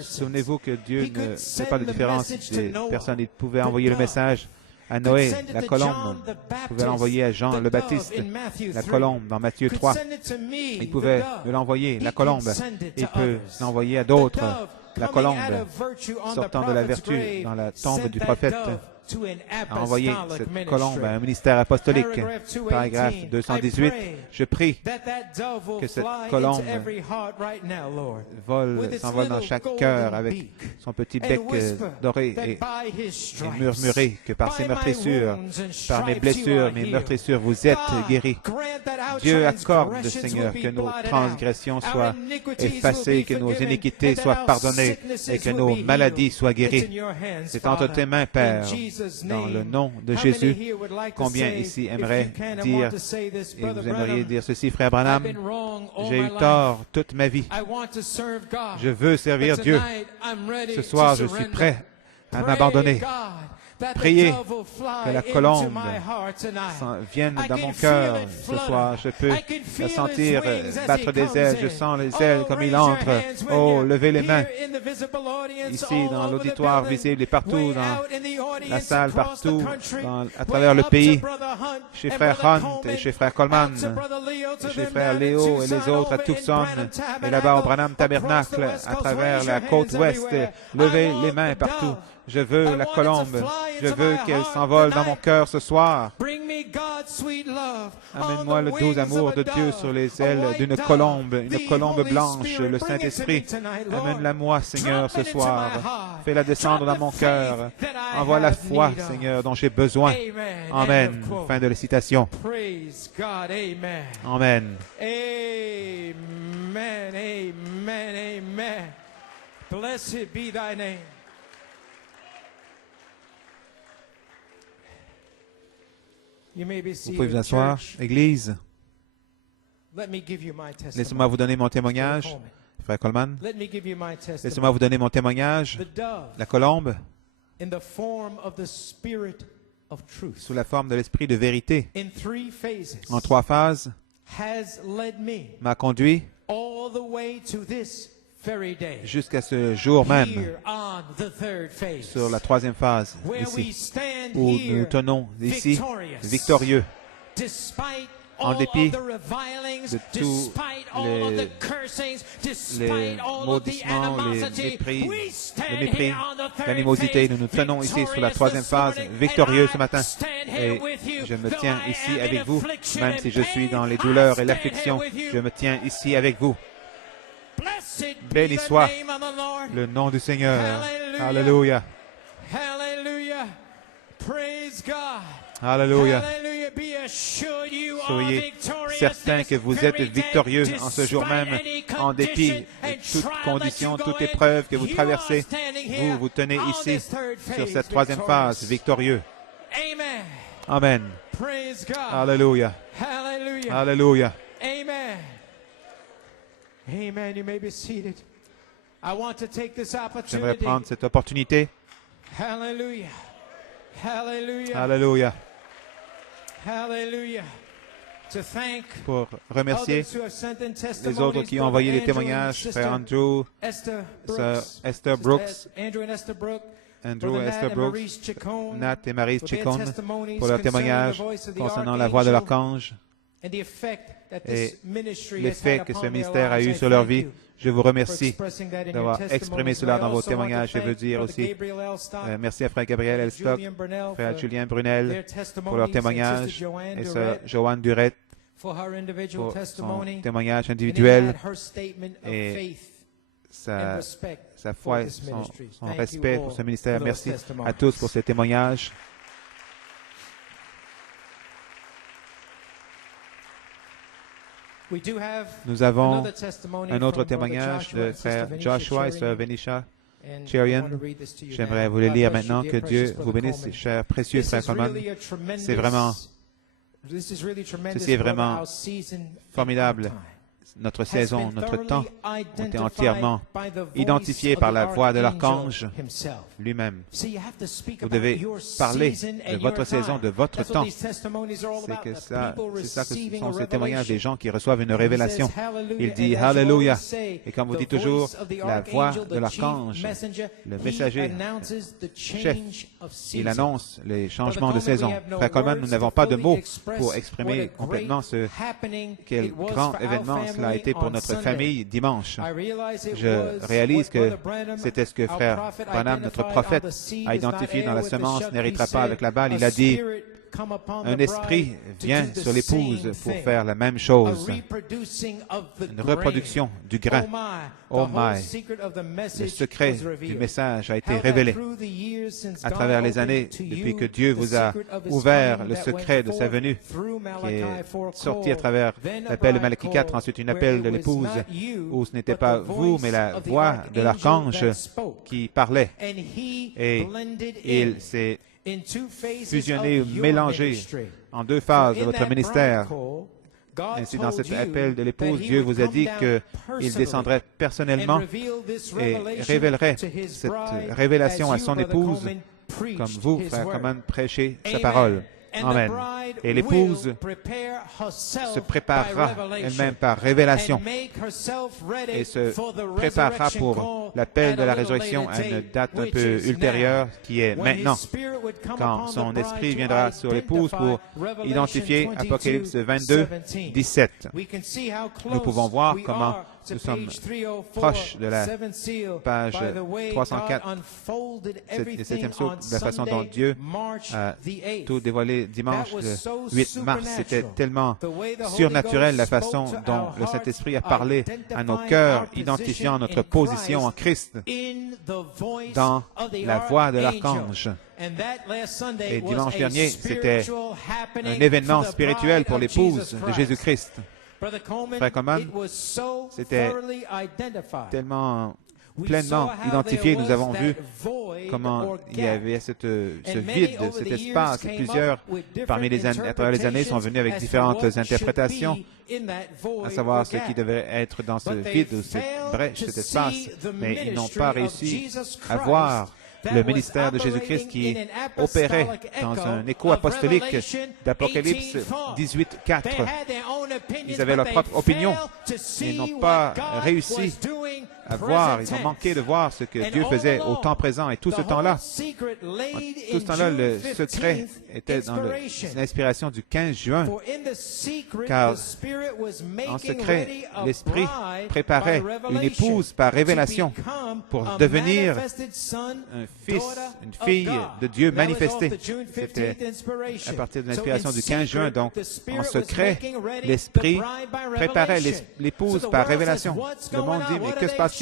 souvenez-vous que Dieu ne fait pas de différence des personnes. Il pouvait envoyer le message à Noé, la colombe. Il pouvait l'envoyer à Jean le Baptiste, la colombe, dans Matthieu 3. Il pouvait me l'envoyer, la colombe. Il peut l'envoyer à d'autres, la colombe, sortant de la vertu dans la tombe du prophète, a envoyé cette colombe à un ministère apostolique. Paragraphe 218. Je prie que cette colombe s'envole dans chaque cœur avec son petit bec doré et murmurer que par ses meurtrissures, par mes blessures, mes meurtrissures, vous êtes guéris. Dieu accorde, Seigneur, que nos transgressions soient effacées, que nos iniquités soient pardonnées et que nos maladies soient guéries. C'est entre tes mains, Père. Dans le nom de Jésus, combien ici aimerait dire, et vous aimeriez dire ceci, frère Branham, j'ai eu tort toute ma vie. Je veux servir Dieu. Ce soir, je suis prêt à m'abandonner. Priez que la colombe vienne dans mon cœur ce soir. Je peux la sentir battre des ailes. Je sens les ailes comme il entre. Oh, levez les mains. Ici, dans l'auditoire visible et partout, dans la salle, partout, à travers le pays. Chez frère Hunt et chez frère Coleman, et chez frère Léo et les autres à Tucson, et là-bas au Branham Tabernacle, à travers la côte ouest. Levez les mains partout. Je veux la colombe. Je veux qu'elle s'envole dans mon cœur ce soir. Amène-moi le doux amour de Dieu sur les ailes d'une colombe, une colombe blanche, le Saint-Esprit. Amène-la-moi, Seigneur, ce soir. Fais-la descendre dans mon cœur. Envoie la foi, Seigneur, dont j'ai besoin. Amen. Fin de la citation. Amen. Amen, amen, amen. Blessed be thy name. Vous pouvez vous asseoir, Église. Laissez-moi vous donner mon témoignage, frère Coleman. Laissez-moi vous donner mon témoignage. La colombe, sous la forme de l'esprit de vérité, en 3 phases, m'a conduit jusqu'à ce jour même, sur la 3e phase, ici, où nous nous tenons ici, victorieux, en dépit de tous les maudissements, le mépris, l'animosité. Nous nous tenons ici sur la 3e phase, victorieux ce matin. Et je me tiens ici avec vous, même si je suis dans les douleurs et l'affliction, je me tiens ici avec vous. Béni soit le nom du Seigneur. Alléluia. Alléluia. Soyez certains que vous êtes victorieux en ce jour même, en dépit de toute condition, toute épreuve que vous traversez. Vous vous tenez ici sur cette 3e phase, victorieux. Amen. Alléluia. Alléluia. Amen. Amen. You may be seated. I want to take this opportunity. J'aimerais prendre cette opportunité. Hallelujah. Hallelujah. Alléluia. Hallelujah. To thank pour remercier les autres qui ont envoyé des témoignages, frère Andrew, sœur Esther Brooks, Andrew et Esther Brooks, Nat et Maryse Chicone, pour leurs témoignages concernant la voix de l'archange et l'effet que ce ministère a eu sur leur vie. Je vous remercie d'avoir exprimé cela dans vos témoignages. Je veux dire aussi merci à frère Gabriel Elstock, frère Julien Brunel pour leur témoignage et sœur Joanne Durette pour son témoignage individuel et sa foi et son respect pour ce ministère. Merci à tous pour ces témoignages. Nous avons un autre témoignage de frère Joshua et sœur Venisha Cherian, j'aimerais vous le lire maintenant. Que Dieu vous bénisse, cher précieux frère Coleman. C'est vraiment, ceci est vraiment formidable. Notre saison, notre temps ont été entièrement identifiés par la voix de l'archange lui-même. Vous devez parler de votre saison, de votre temps. C'est ça que ce sont ces témoignages des gens qui reçoivent une révélation. Il dit Alléluia. Et comme vous dites toujours, la voix de l'archange, le messager, chef, il annonce les changements de saison. Frère Coleman, nous n'avons pas de mots pour exprimer complètement quel grand événement cela a été pour notre famille dimanche. Je réalise que c'était ce que frère Branham, notre prophète, a identifié dans la semence n'héritera pas avec la balle. Il a dit, un esprit vient sur l'épouse pour faire la même chose. Une reproduction du grain. Oh my! Le secret du message a été révélé à travers les années, depuis que Dieu vous a ouvert le secret de sa venue, qui est sorti à travers l'appel de Malachie 4, ensuite une appel de l'épouse, où ce n'était pas vous, mais la voix de l'archange qui parlait. Et il s'est fusionné ou mélangé en deux phases de votre ministère. Ainsi, dans cet appel de l'épouse, Dieu vous a dit qu'il descendrait personnellement et révélerait cette révélation à son épouse, comme vous, frère Coleman, prêchez sa parole. Amen. Et l'épouse se préparera elle-même par révélation et se préparera pour l'appel de la résurrection à une date un peu ultérieure qui est maintenant, quand son esprit viendra sur l'épouse pour identifier Apocalypse 22, 17. Nous pouvons voir comment nous sommes proches de la page 304 du 7e sceau, de la façon dont Dieu a tout dévoilé dimanche, le 8 mars. C'était tellement surnaturel la façon dont le Saint-Esprit a parlé à nos cœurs, identifiant notre position en Christ dans la voix de l'archange. Et dimanche dernier, c'était un événement spirituel pour l'épouse de Jésus-Christ. Frère Coleman, c'était tellement pleinement identifié. Nous avons vu comment il y avait ce vide, cet espace. Plusieurs, à travers les années, sont venus avec différentes interprétations, à savoir ce qui devait être dans ce vide, ou cette brèche, cet espace. Mais ils n'ont pas réussi à voir le ministère de Jésus-Christ qui opérait dans un écho apostolique d'Apocalypse 18, 4. Ils avaient leur propre opinion. Ils n'ont pas réussi à voir, ils ont manqué de voir ce que Dieu faisait au temps présent. Et tout ce temps-là, le secret était dans l'inspiration du 15 juin, car en secret, l'Esprit préparait une épouse par révélation pour devenir un fils, une fille de Dieu manifestée. C'était à partir de l'inspiration du 15 juin. Donc, en secret, l'Esprit préparait l'épouse par révélation. Le monde dit, mais que se passe-t-il?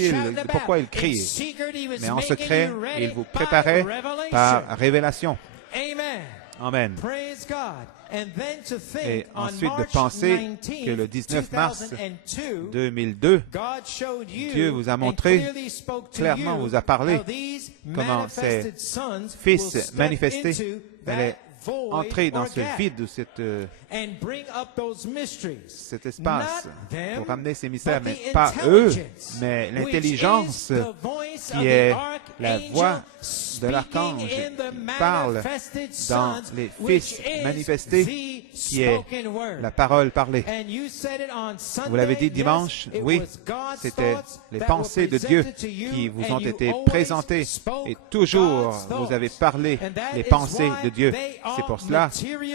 Pourquoi il crie? Mais en secret, il vous préparait par révélation. Amen. Et ensuite de penser que le 19 mars 2002, Dieu vous a montré, clairement vous a parlé, comment ces fils manifestés allaient entrer dans ce vide, cet espace pour ramener ces mystères, mais pas eux, mais l'intelligence qui est la voix de l'archange qui parle dans les fils manifestés, qui est la parole parlée. Vous l'avez dit dimanche, oui, c'était les pensées de Dieu qui vous ont été présentées et toujours vous avez parlé les pensées de Dieu. C'est pour cela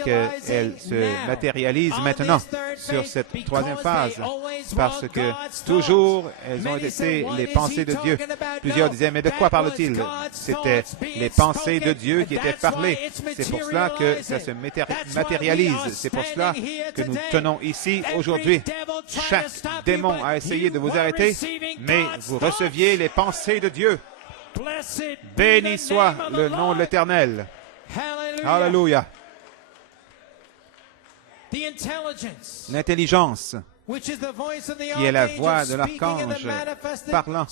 qu'elles se matérialisent maintenant sur cette troisième phase, parce que toujours elles ont été les pensées de Dieu. Plusieurs disaient, mais de quoi parle-t-il? C'était les pensées de Dieu qui étaient parlées. C'est pour cela que ça se matérialise. C'est pour cela que nous tenons ici aujourd'hui. Chaque démon a essayé de vous arrêter, mais vous receviez les pensées de Dieu. Béni soit le nom de l'Éternel. Alléluia. L'intelligence qui est la voix de l'archange parlant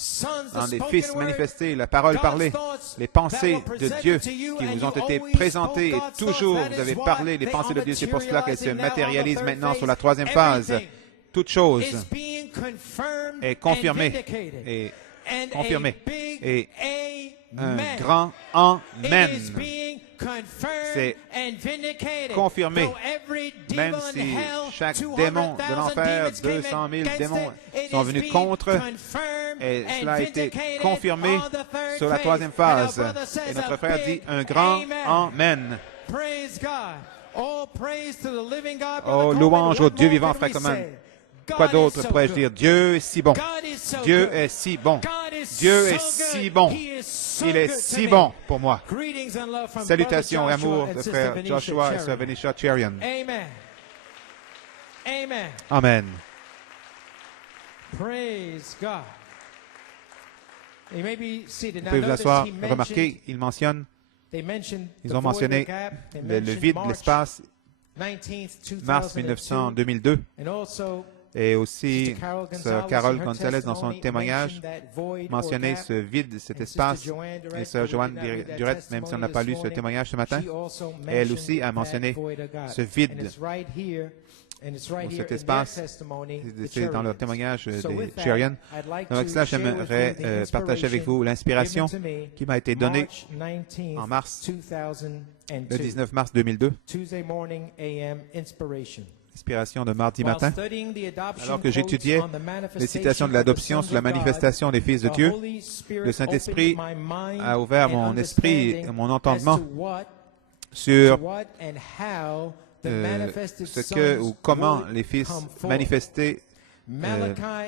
dans les fils manifestés, la parole parlée, les pensées de Dieu qui vous ont été présentées et toujours vous avez parlé les pensées de Dieu. C'est pour cela qu'elles se matérialisent maintenant sur la troisième phase. Toute chose est confirmée et confirmée. Et un grand Amen. C'est confirmé, même si chaque démon de l'enfer, 200 000 démons sont venus contre, et cela a été confirmé sur la troisième phase. Et notre frère dit un grand Amen. Oh, louange au Dieu vivant, frère Coleman. Quoi d'autre pourrais-je dire? Dieu est si bon. Dieu est si bon. Dieu est si bon. Il est si bon pour moi. Salutations et amour de frère Joshua et sœur Venetia Cherian. Amen. Vous pouvez vous asseoir. Remarquez, ils ont mentionné le vide, l'espace, mars 2002. Et aussi, sœur Carole Gonzalez, dans son témoignage, mentionnait ce vide, cet espace. Et sœur Joanne Durette, même si on n'a pas lu ce témoignage ce matin, elle aussi a mentionné ce vide, ou cet espace. C'est dans leur témoignage des Cherian. Donc, cela, j'aimerais partager avec vous l'inspiration qui m'a été donnée en mars, le 19 mars 2002. Inspiration de mardi matin, alors que j'étudiais les citations de l'adoption sur la manifestation des fils de Dieu, le Saint-Esprit a ouvert mon esprit et mon entendement sur ce que ou comment les fils manifestés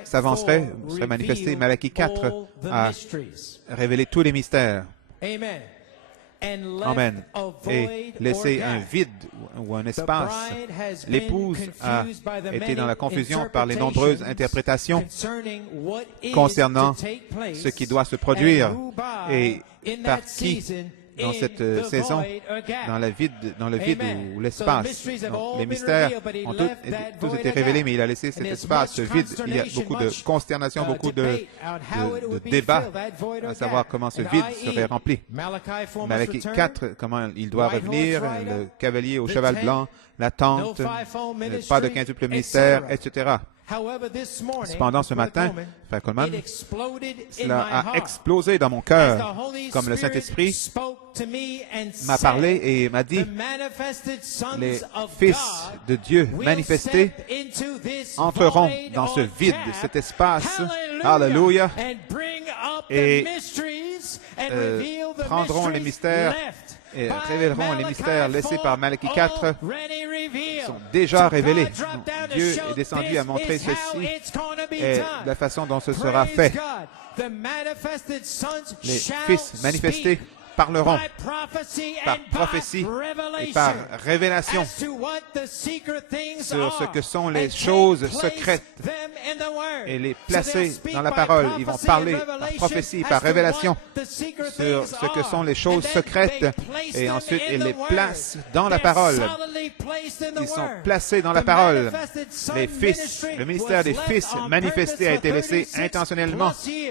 s'avanceraient, seraient manifestés. Malachie 4 a révélé tous les mystères. Amen. Et laisser un vide ou un espace. L'épouse a été dans la confusion par les nombreuses interprétations concernant ce qui doit se produire et par qui dans cette saison, dans le vide ou l'espace. Les mystères ont tous été révélés, mais il a laissé cet espace, ce vide. Il y a beaucoup de consternation, beaucoup de débats à savoir comment ce vide serait rempli. Malachie 4, comment il doit revenir, le cavalier au cheval blanc, la tente, pas de quintuple mystère, etc. Cependant, ce matin, frère Coleman, cela a explosé dans mon cœur, comme le Saint-Esprit m'a parlé et m'a dit, les fils de Dieu manifestés entreront dans ce vide, cet espace, alléluia, et prendront les mystères et révéleront les mystères laissés par Malachie 4 sont déjà révélés. Dieu est descendu à montrer ceci et la façon dont ce sera fait. Les fils manifestés parleront par prophétie et par révélation sur ce que sont les choses secrètes et les placer dans la parole. Ils vont parler par prophétie, par révélation sur ce que sont les choses secrètes et ensuite ils les placent dans la parole. Ils sont placés dans la parole. Les fils, le ministère des fils manifestés a été laissé intentionnellement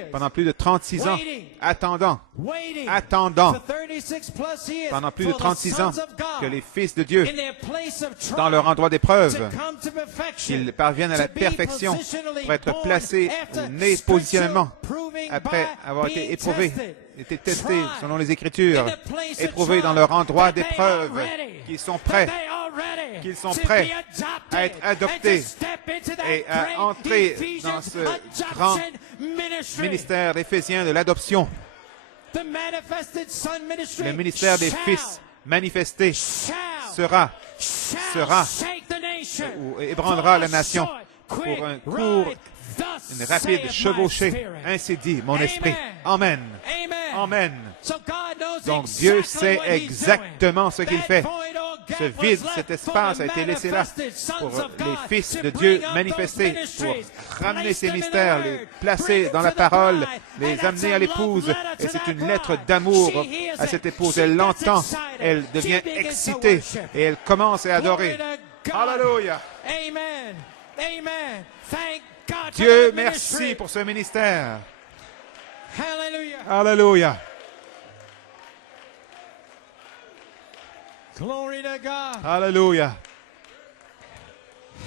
pendant plus de 36 ans, attendant pendant plus de 36 ans que les fils de Dieu, dans leur endroit d'épreuve, qu'ils parviennent à la perfection pour être placés ou nés positionnellement après avoir été éprouvés, été testés selon les Écritures, éprouvés dans leur endroit d'épreuve, qu'ils sont prêts à être adoptés et à entrer dans ce grand ministère d'Éphésiens de l'adoption. Le ministère des fils manifestés sera ou ébranlera la nation pour un court, une rapide chevauchée. Ainsi dit mon esprit. Amen. Amen. Donc Dieu sait exactement ce qu'il fait. Ce vide, cet espace a été laissé là pour les fils de Dieu manifestés, pour ramener ces mystères, les placer dans la parole, les amener à l'épouse. Et c'est une lettre d'amour à cette épouse. Elle l'entend, elle devient excitée et elle commence à adorer. Alléluia. Amen. Thank God for Dieu, that merci ministry. pour ce ministère. Hallelujah. Alléluia. Glory to God. Alléluia.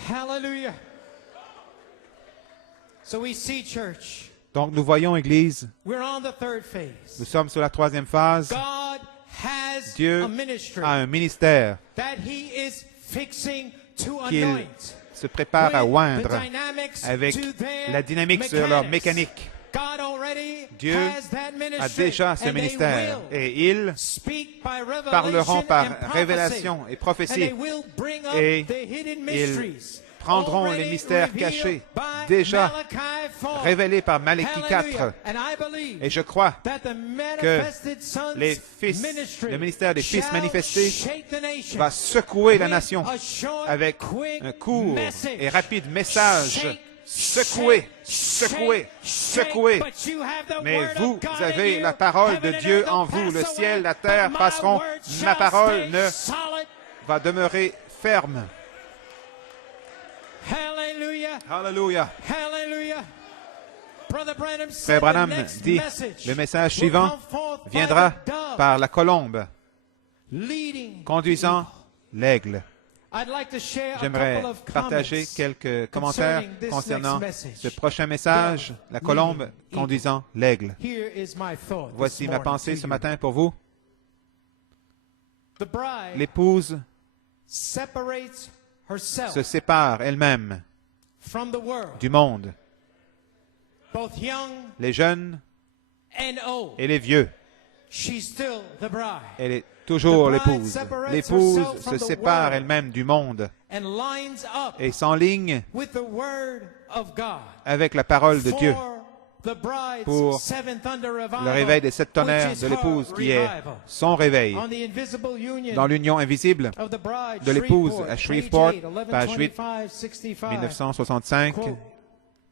Hallelujah. So we see, church, Donc nous voyons, Église, we're on the third phase. nous sommes sur la troisième phase. God has Dieu a ministry a un ministère that he is fixing to qu'il anoint. se prépare à With oindre the dynamics avec to their la dynamique sur leur mécanique. God already Dieu has that a ministry, déjà ce and they ministère will et ils speak by revelation parleront par and prophecy, révélation et and prophétie they will bring up et the hidden ils mysteries prendront already les mystères revealed cachés by déjà Malachi 4. révélés par Malachie 4. Hallelujah. And I believe Et je crois that the manifested sons les fils, ministry le ministère des fils shall manifestés shake the nation va secouer la with nation a short, avec quick un court message. et rapide message. Shake, Secouer, shake, secouer, shake, secouer. but you have the Mais word vous of God avez in la you. parole Heaven de and Dieu earth en will vous. Le pass ciel, away, la terre but my passeront. word Ma shall parole stay ne solid. va demeurer ferme. Hallelujah. Alléluia. Hallelujah. Brother Branham said Frère Branham the next dit, message le message will suivant come forth by viendra the dove, par la colombe, leading conduisant l'aigle. I'd like to share a J'aimerais couple of partager comments quelques commentaires concerning this concernant next message. ce prochain message, Dove la colombe leading conduisant l'aigle. Here is my thought Voici this ma morning pensée to ce you. matin pour vous. The bride L'épouse separates herself se sépare elle-même from the world, du monde, both young les jeunes and old. et les vieux. She's still the bride Elle est toujours The bride l'épouse. separates L'épouse herself from se the sépare world elle-même du monde and lines up et s'enligne with the word of God. avec la parole de Dieu For the bride's pour seventh thunder revival, le réveil des 7 tonnerres which is de l'épouse her qui est revival. son réveil On the invisible union dans l'union invisible of the bride, de l'épouse Shreveport, à Shreveport, page 8, page 8, 1125-65. 1965, Quote,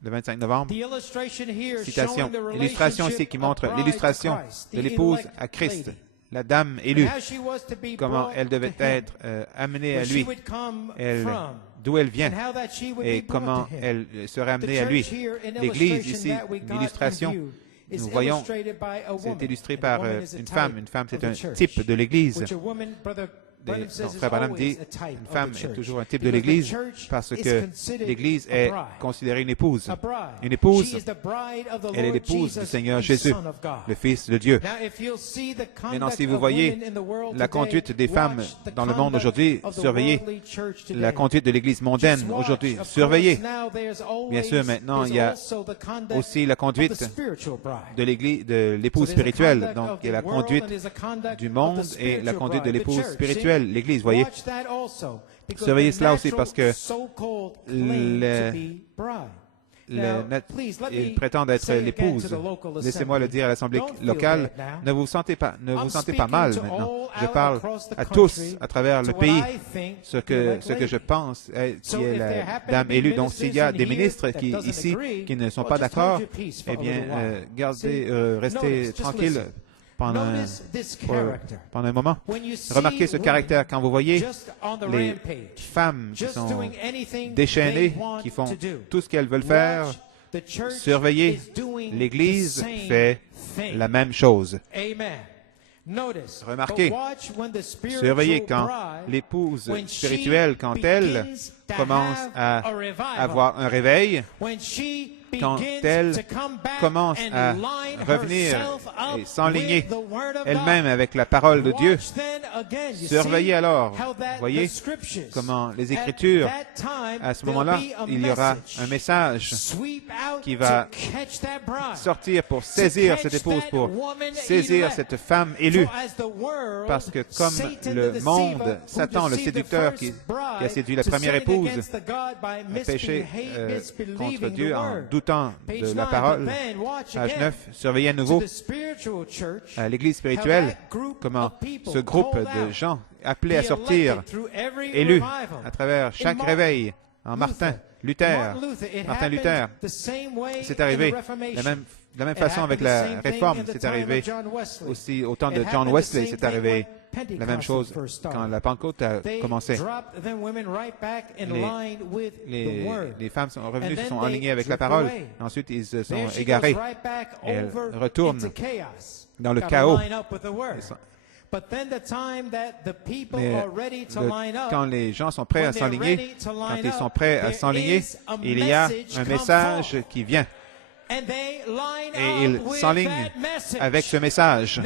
le 25 novembre. The illustration here Citation. showing the Illustration ici relationship qui of montre bride l'illustration to Christ, de the l'épouse elect à Christ, lady, la dame and élue, how she was to be comment brought elle devait to him, être amenée à where she lui, would come elle, from, d'où elle vient and how that she would et be brought comment to him. elle serait The amenée à lui. church here, in L'Église illustration ici, that we une got in illustration, view, is nous voyons, illustrated by a woman, c'est illustré and a par woman is a une type femme. Une femme, of c'est the un church, type de l'Église. which a woman, Brother Branham says, is Frère Branham always dit, a type une of femme the est church. toujours un type de Because the l'Église church parce is que considered l'Église a est bride. considérée une épouse. A bride. Une épouse, She is the bride of the elle est Lord l'épouse du Jesus, Seigneur the Jésus, Son of God. le Fils de Dieu. Now, if you'll see the Maintenant, conduct si vous of voyez women in the world la today, conduite des femmes watch the dans le monde conduct aujourd'hui, of the surveillez worldly church today. la conduite de l'Église mondaine Just watch. aujourd'hui. Of course, Surveillez. now there's always- Bien sûr, maintenant, il y a there's also the conduct aussi la of the conduite spiritual bride. de l'Église, de l'épouse So there's a spirituelle. conduct Donc, of il y a the la world conduite and there's a conduct du of monde the et la spiritual conduite de bride, the l'épouse church. spirituelle, See? l'Église, voyez. Watch that also, because Surveillez the cela aussi natural parce que so-called claim le- to be bride. Le Now, net- please, let ils me prétendent être say again l'épouse. to the local Laissez-moi le assembly, dire à l'Assemblée don't feel locale. bad now. Ne vous sentez pas I'm pas mal speaking to maintenant. all Je out parle across the à tous country à travers le to pays what I think ce the que elect je lady. pense qui So est if there la happen to dame be élue. Donc s'il y a ministers des in here ministres that qui doesn't ici agree, qui ne sont well, pas just d'accord, hold your peace for eh a bien little while. gardez, See? restez Notice, just tranquille listen. pendant Notice this pour- character. pendant un moment. When you see Remarquez ce women caractère quand vous voyez just on the les rampage, femmes qui just sont doing anything déchaînées, they want qui font to do. tout ce qu'elles veulent faire. Watch, the church Surveillez, is doing l'Église the same fait thing. la même chose. Amen. Notice, Remarquez, but watch when the spiritual Surveillez quand bride, l'épouse when she spirituelle, quand elle begins to commence have à a revival, avoir un réveil, when she quand begins elle to come back commence and à line revenir herself up et s'enligner with the word of elle-même God. avec la parole de Dieu. Watch then again, you Surveillez see alors, how that voyez the scriptures, comment les at Écritures, that time, à ce there'll moment-là, be a il y aura message un message sweep out qui va to catch that bride, sortir pour saisir to cette catch épouse, that pour woman saisir elect. cette femme élue. For as the world, Parce que comme Satan, le the monde, deceiver, who Satan, le deceived the séducteur first qui bride a séduit la to première sin épouse, against the God by a péché misbelieving contre the Dieu en word. doutant Page de la 9, parole. but then watch Page again. 9, surveillez à To nouveau the spiritual church, à l'Église how spirituelle that group comment of people ce groupe called de out, gens appelés à be sortir, elected through every élus revival. à travers chaque Martin réveil, en Martin Luther, Martin Luther, c'est arrivé de la même façon avec la Réforme, c'est arrivé aussi au temps de John Wesley, c'est arrivé La même chose quand la Pentecôte a commencé. Les femmes sont revenues, se sont alignées avec la parole. Ensuite, ils se sont égarés. Et elles retournent dans le chaos. Quand les gens sont prêts à s'enligner, quand ils sont prêts à s'enligner, il y a un message qui vient. Et ils s'enlignent avec ce message.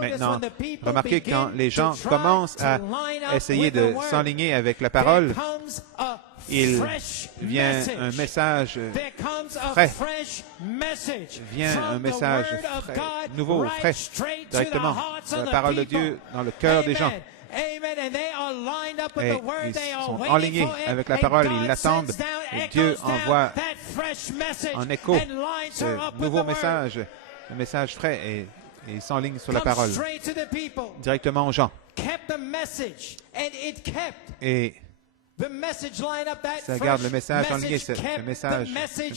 Maintenant, remarquez quand les gens commencent à essayer de s'enligner avec la parole, il vient un message frais. Vient un message frais, nouveau, frais, directement de la parole de Dieu dans le cœur des gens. Et ils sont enlignés avec la parole, ils l'attendent. Et Dieu envoie en écho ce nouveau message, un message frais, et ils s'enlignent sur la parole, directement aux gens. Et ça garde le message enligné, ce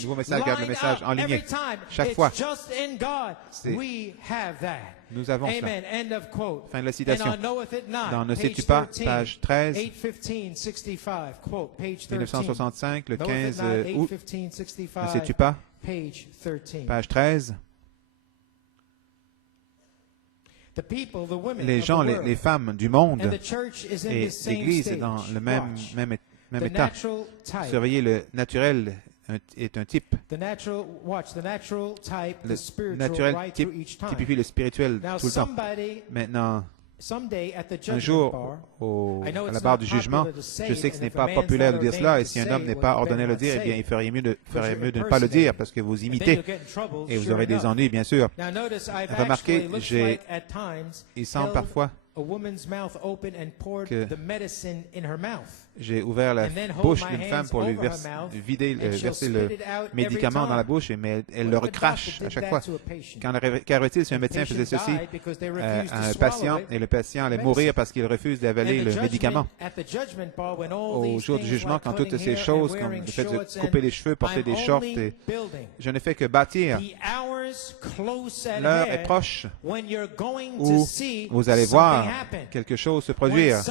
nouveau message garde le message enligné. Chaque fois, nous avons ça. Fin de la citation. Dans Ne sais-tu pas, page 13, 1965, le 15 août. Ne sais-tu pas, page 13. Les gens, les femmes du monde et l'Église est dans le même état. Surveillez, le naturel est un type. Le naturel typifie le spirituel tout le temps. Maintenant, un jour, à la barre du jugement, je sais que ce n'est pas populaire de dire cela, et si un homme n'est pas ordonné à le dire, eh bien, il ferait mieux de ne pas le dire, parce que vous imitez, et vous aurez des ennuis, bien sûr. Remarquez, il semble parfois que j'ai ouvert la bouche d'une femme pour lui verser le médicament dans la bouche, mais elle le recrache à chaque fois. Qu'arrive-t-il si un médecin faisait ceci à un patient, et le patient allait mourir parce qu'il refuse d'avaler le médicament? Au jour du jugement, quand toutes ces choses, comme le fait de couper les cheveux, porter des shorts, je ne fais que bâtir. L'heure est proche où vous allez voir quelque chose se produire.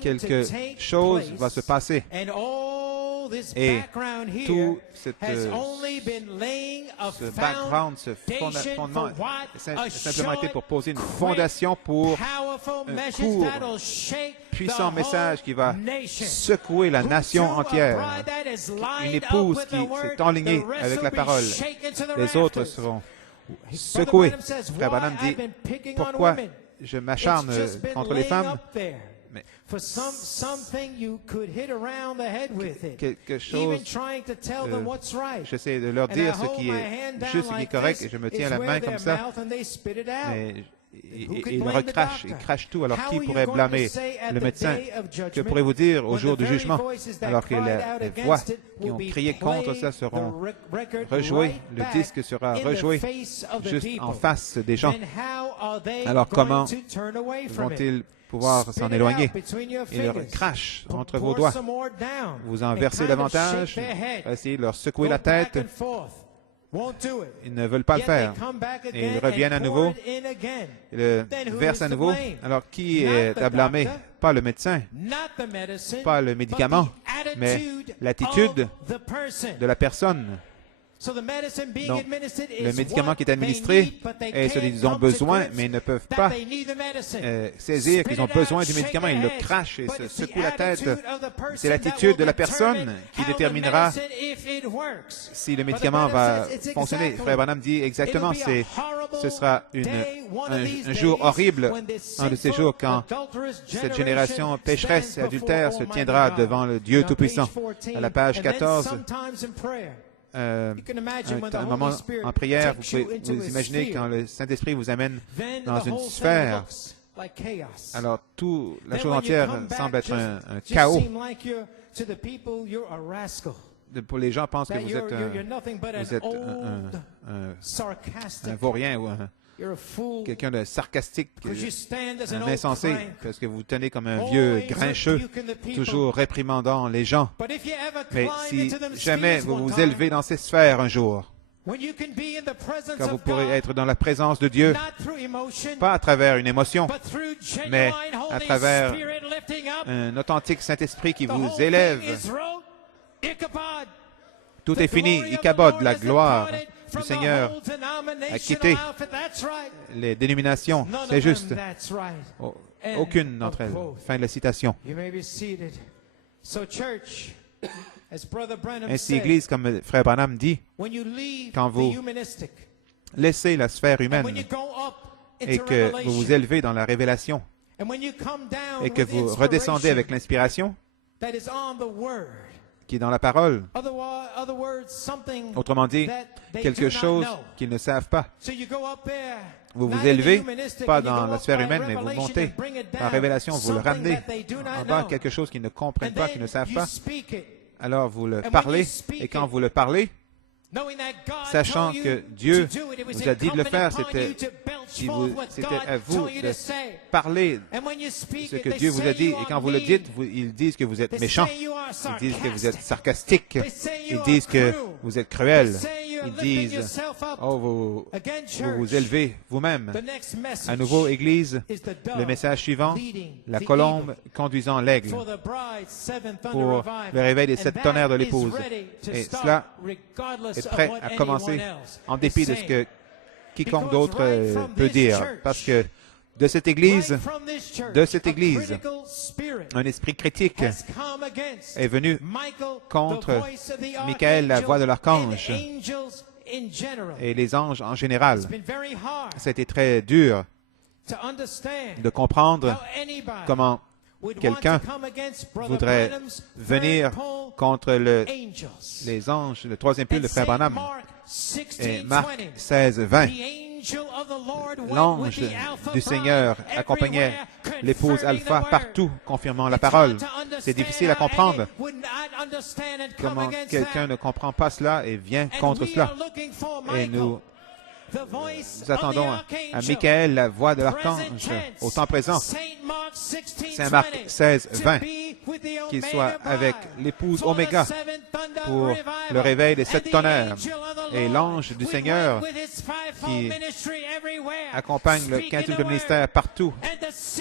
Quelque chose va se passer. Et tout ce background, ce fondement, a simplement été pour poser une fondation pour un court, puissant message qui va secouer la nation entière. Une épouse qui s'est enlignée avec la parole. Les autres seront secoués. Frère Branham dit, pourquoi je m'acharne contre les femmes? Mais quelque chose, j'essaie de leur dire ce qui est juste, ce qui est correct, et je me tiens la main comme ça, mais ils recrachent, ils crachent tout. Alors qui pourrait blâmer le médecin? Que pourrez-vous dire au jour du jugement? Alors que les voix qui ont crié contre ça seront rejouées, le disque sera rejoué juste en face des gens. Alors comment vont-ils pouvoir s'en éloigner? Ils crachent entre vos doigts. Vous en versez davantage, essayez de leur secouer la tête. Ils ne veulent pas le faire. Et ils reviennent à nouveau. Ils le versent à nouveau. Alors, qui est à blâmer? Pas le médecin, pas le médicament, mais l'attitude de la personne. Donc, le médicament qui est administré est ce dont ils ont besoin, mais ils ne peuvent pas saisir qu'ils ont besoin du médicament. Ils le crachent et se secouent la tête. C'est l'attitude de la personne qui déterminera si le médicament va fonctionner. Frère Branham dit exactement, ce sera un jour horrible, un de ces jours quand cette génération pécheresse et adultère se tiendra devant le Dieu Tout-Puissant. À la page 14, un moment en prière, vous pouvez vous imaginer quand le Saint-Esprit vous amène dans une sphère. Alors, la chose entière semble être un chaos. Pour les gens pensent que vous êtes un vaurien ou quelqu'un de sarcastique, un insensé, parce que vous tenez comme un vieux grincheux, toujours réprimandant les gens. Mais si jamais vous vous élevez dans ces sphères un jour, quand vous pourrez être dans la présence de Dieu, pas à travers une émotion, mais à travers un authentique Saint-Esprit qui vous élève. Tout est fini. Ichabod, la gloire du Seigneur a quitté les dénominations. C'est juste. Aucune d'entre elles. Fin de la citation. Ainsi, Église, comme le frère Branham dit, quand vous laissez la sphère humaine et que vous vous élevez dans la révélation et que vous redescendez avec l'inspiration qui est dans la parole, autrement dit, quelque chose qu'ils ne savent pas. Vous vous élevez, pas dans la sphère humaine, mais vous montez. En révélation, vous le ramenez en bas, quelque chose qu'ils ne comprennent pas, qu'ils ne savent pas. Alors vous le parlez, et quand vous le parlez, sachant que Dieu vous a dit de le faire, c'était à vous de parler ce que Dieu vous a dit. Et quand vous le dites, ils disent que vous êtes méchant. Ils disent que vous êtes sarcastique. Ils disent que vous êtes cruel. Ils disent, oh, vous vous élevez vous-même. À nouveau, Église, le message suivant, la colombe conduisant l'aigle pour le réveil des 7 tonnerres de l'épouse. Et cela est prêt à commencer en dépit de ce que quiconque d'autre peut dire. Parce que de cette Église, un esprit critique est venu contre Michael, la voix de l'archange, et les anges en général. C'était très dur de comprendre comment quelqu'un voudrait venir contre les anges, le troisième pile de frère Branham. Et Marc 16, 20. L'ange du Seigneur accompagnait l'épouse Alpha partout, confirmant la parole. C'est difficile à comprendre. Comment quelqu'un ne comprend pas cela et vient contre cela. Et nous attendons à Michael, la voix de l'archange, au temps présent. Saint Marc 16, 20. Qu'il soit avec l'épouse Oméga pour le réveil des 7 tonnerres. Et l'ange du Seigneur qui accompagne le quintuple ministère partout,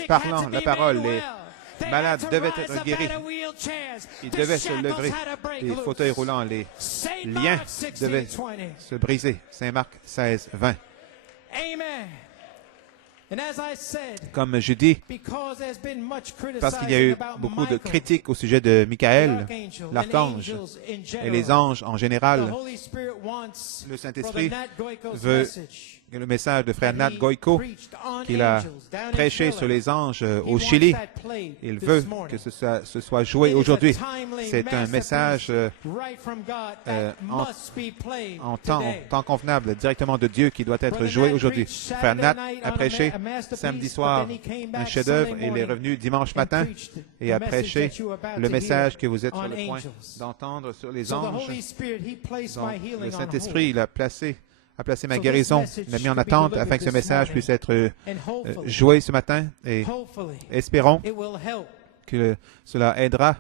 parlant la parole. Les malades devaient être guéris. Ils devaient se lever. Les fauteuils roulants, les liens devaient se briser. Saint Marc 16, 20. Comme je dis, parce qu'il y a eu beaucoup de critiques au sujet de Michael, l'archange, et les anges en général, le Saint-Esprit veut que le message de frère Nat Goyko, qu'il a prêché sur les anges au Chili, il veut que ce soit joué aujourd'hui. C'est un message en temps convenable, directement de Dieu, qui doit être joué aujourd'hui. Frère Nat a prêché samedi soir un chef-d'œuvre et il est revenu dimanche matin et a prêché le message que vous êtes sur le point d'entendre sur les anges. Donc, le Saint-Esprit, il a placé ma guérison, il l'a mis en attente afin que ce message puisse être joué ce matin et espérons que cela aidera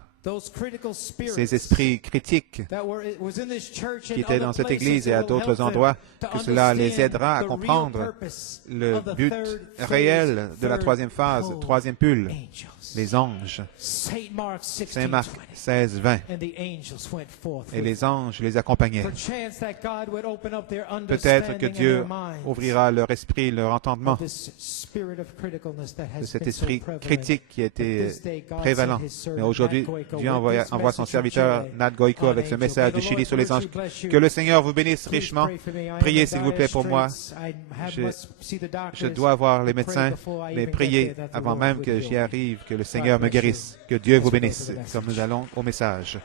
ces esprits critiques qui étaient dans cette Église et à d'autres endroits, que cela les aidera à comprendre le but réel de la troisième phase, troisième pull, les anges. Saint Marc 16, 20. Et les anges les accompagnaient. Peut-être que Dieu ouvrira leur esprit, leur entendement de cet esprit critique qui a été prévalent. Mais aujourd'hui, Dieu envoie son serviteur Nat Goyko avec ce message du Chili sur les anges. Que le Seigneur vous bénisse richement. Priez s'il vous plaît pour moi. Je dois voir les médecins, mais priez avant même que j'y arrive, que le Seigneur me guérisse. Que Dieu vous bénisse. Comme nous allons au message.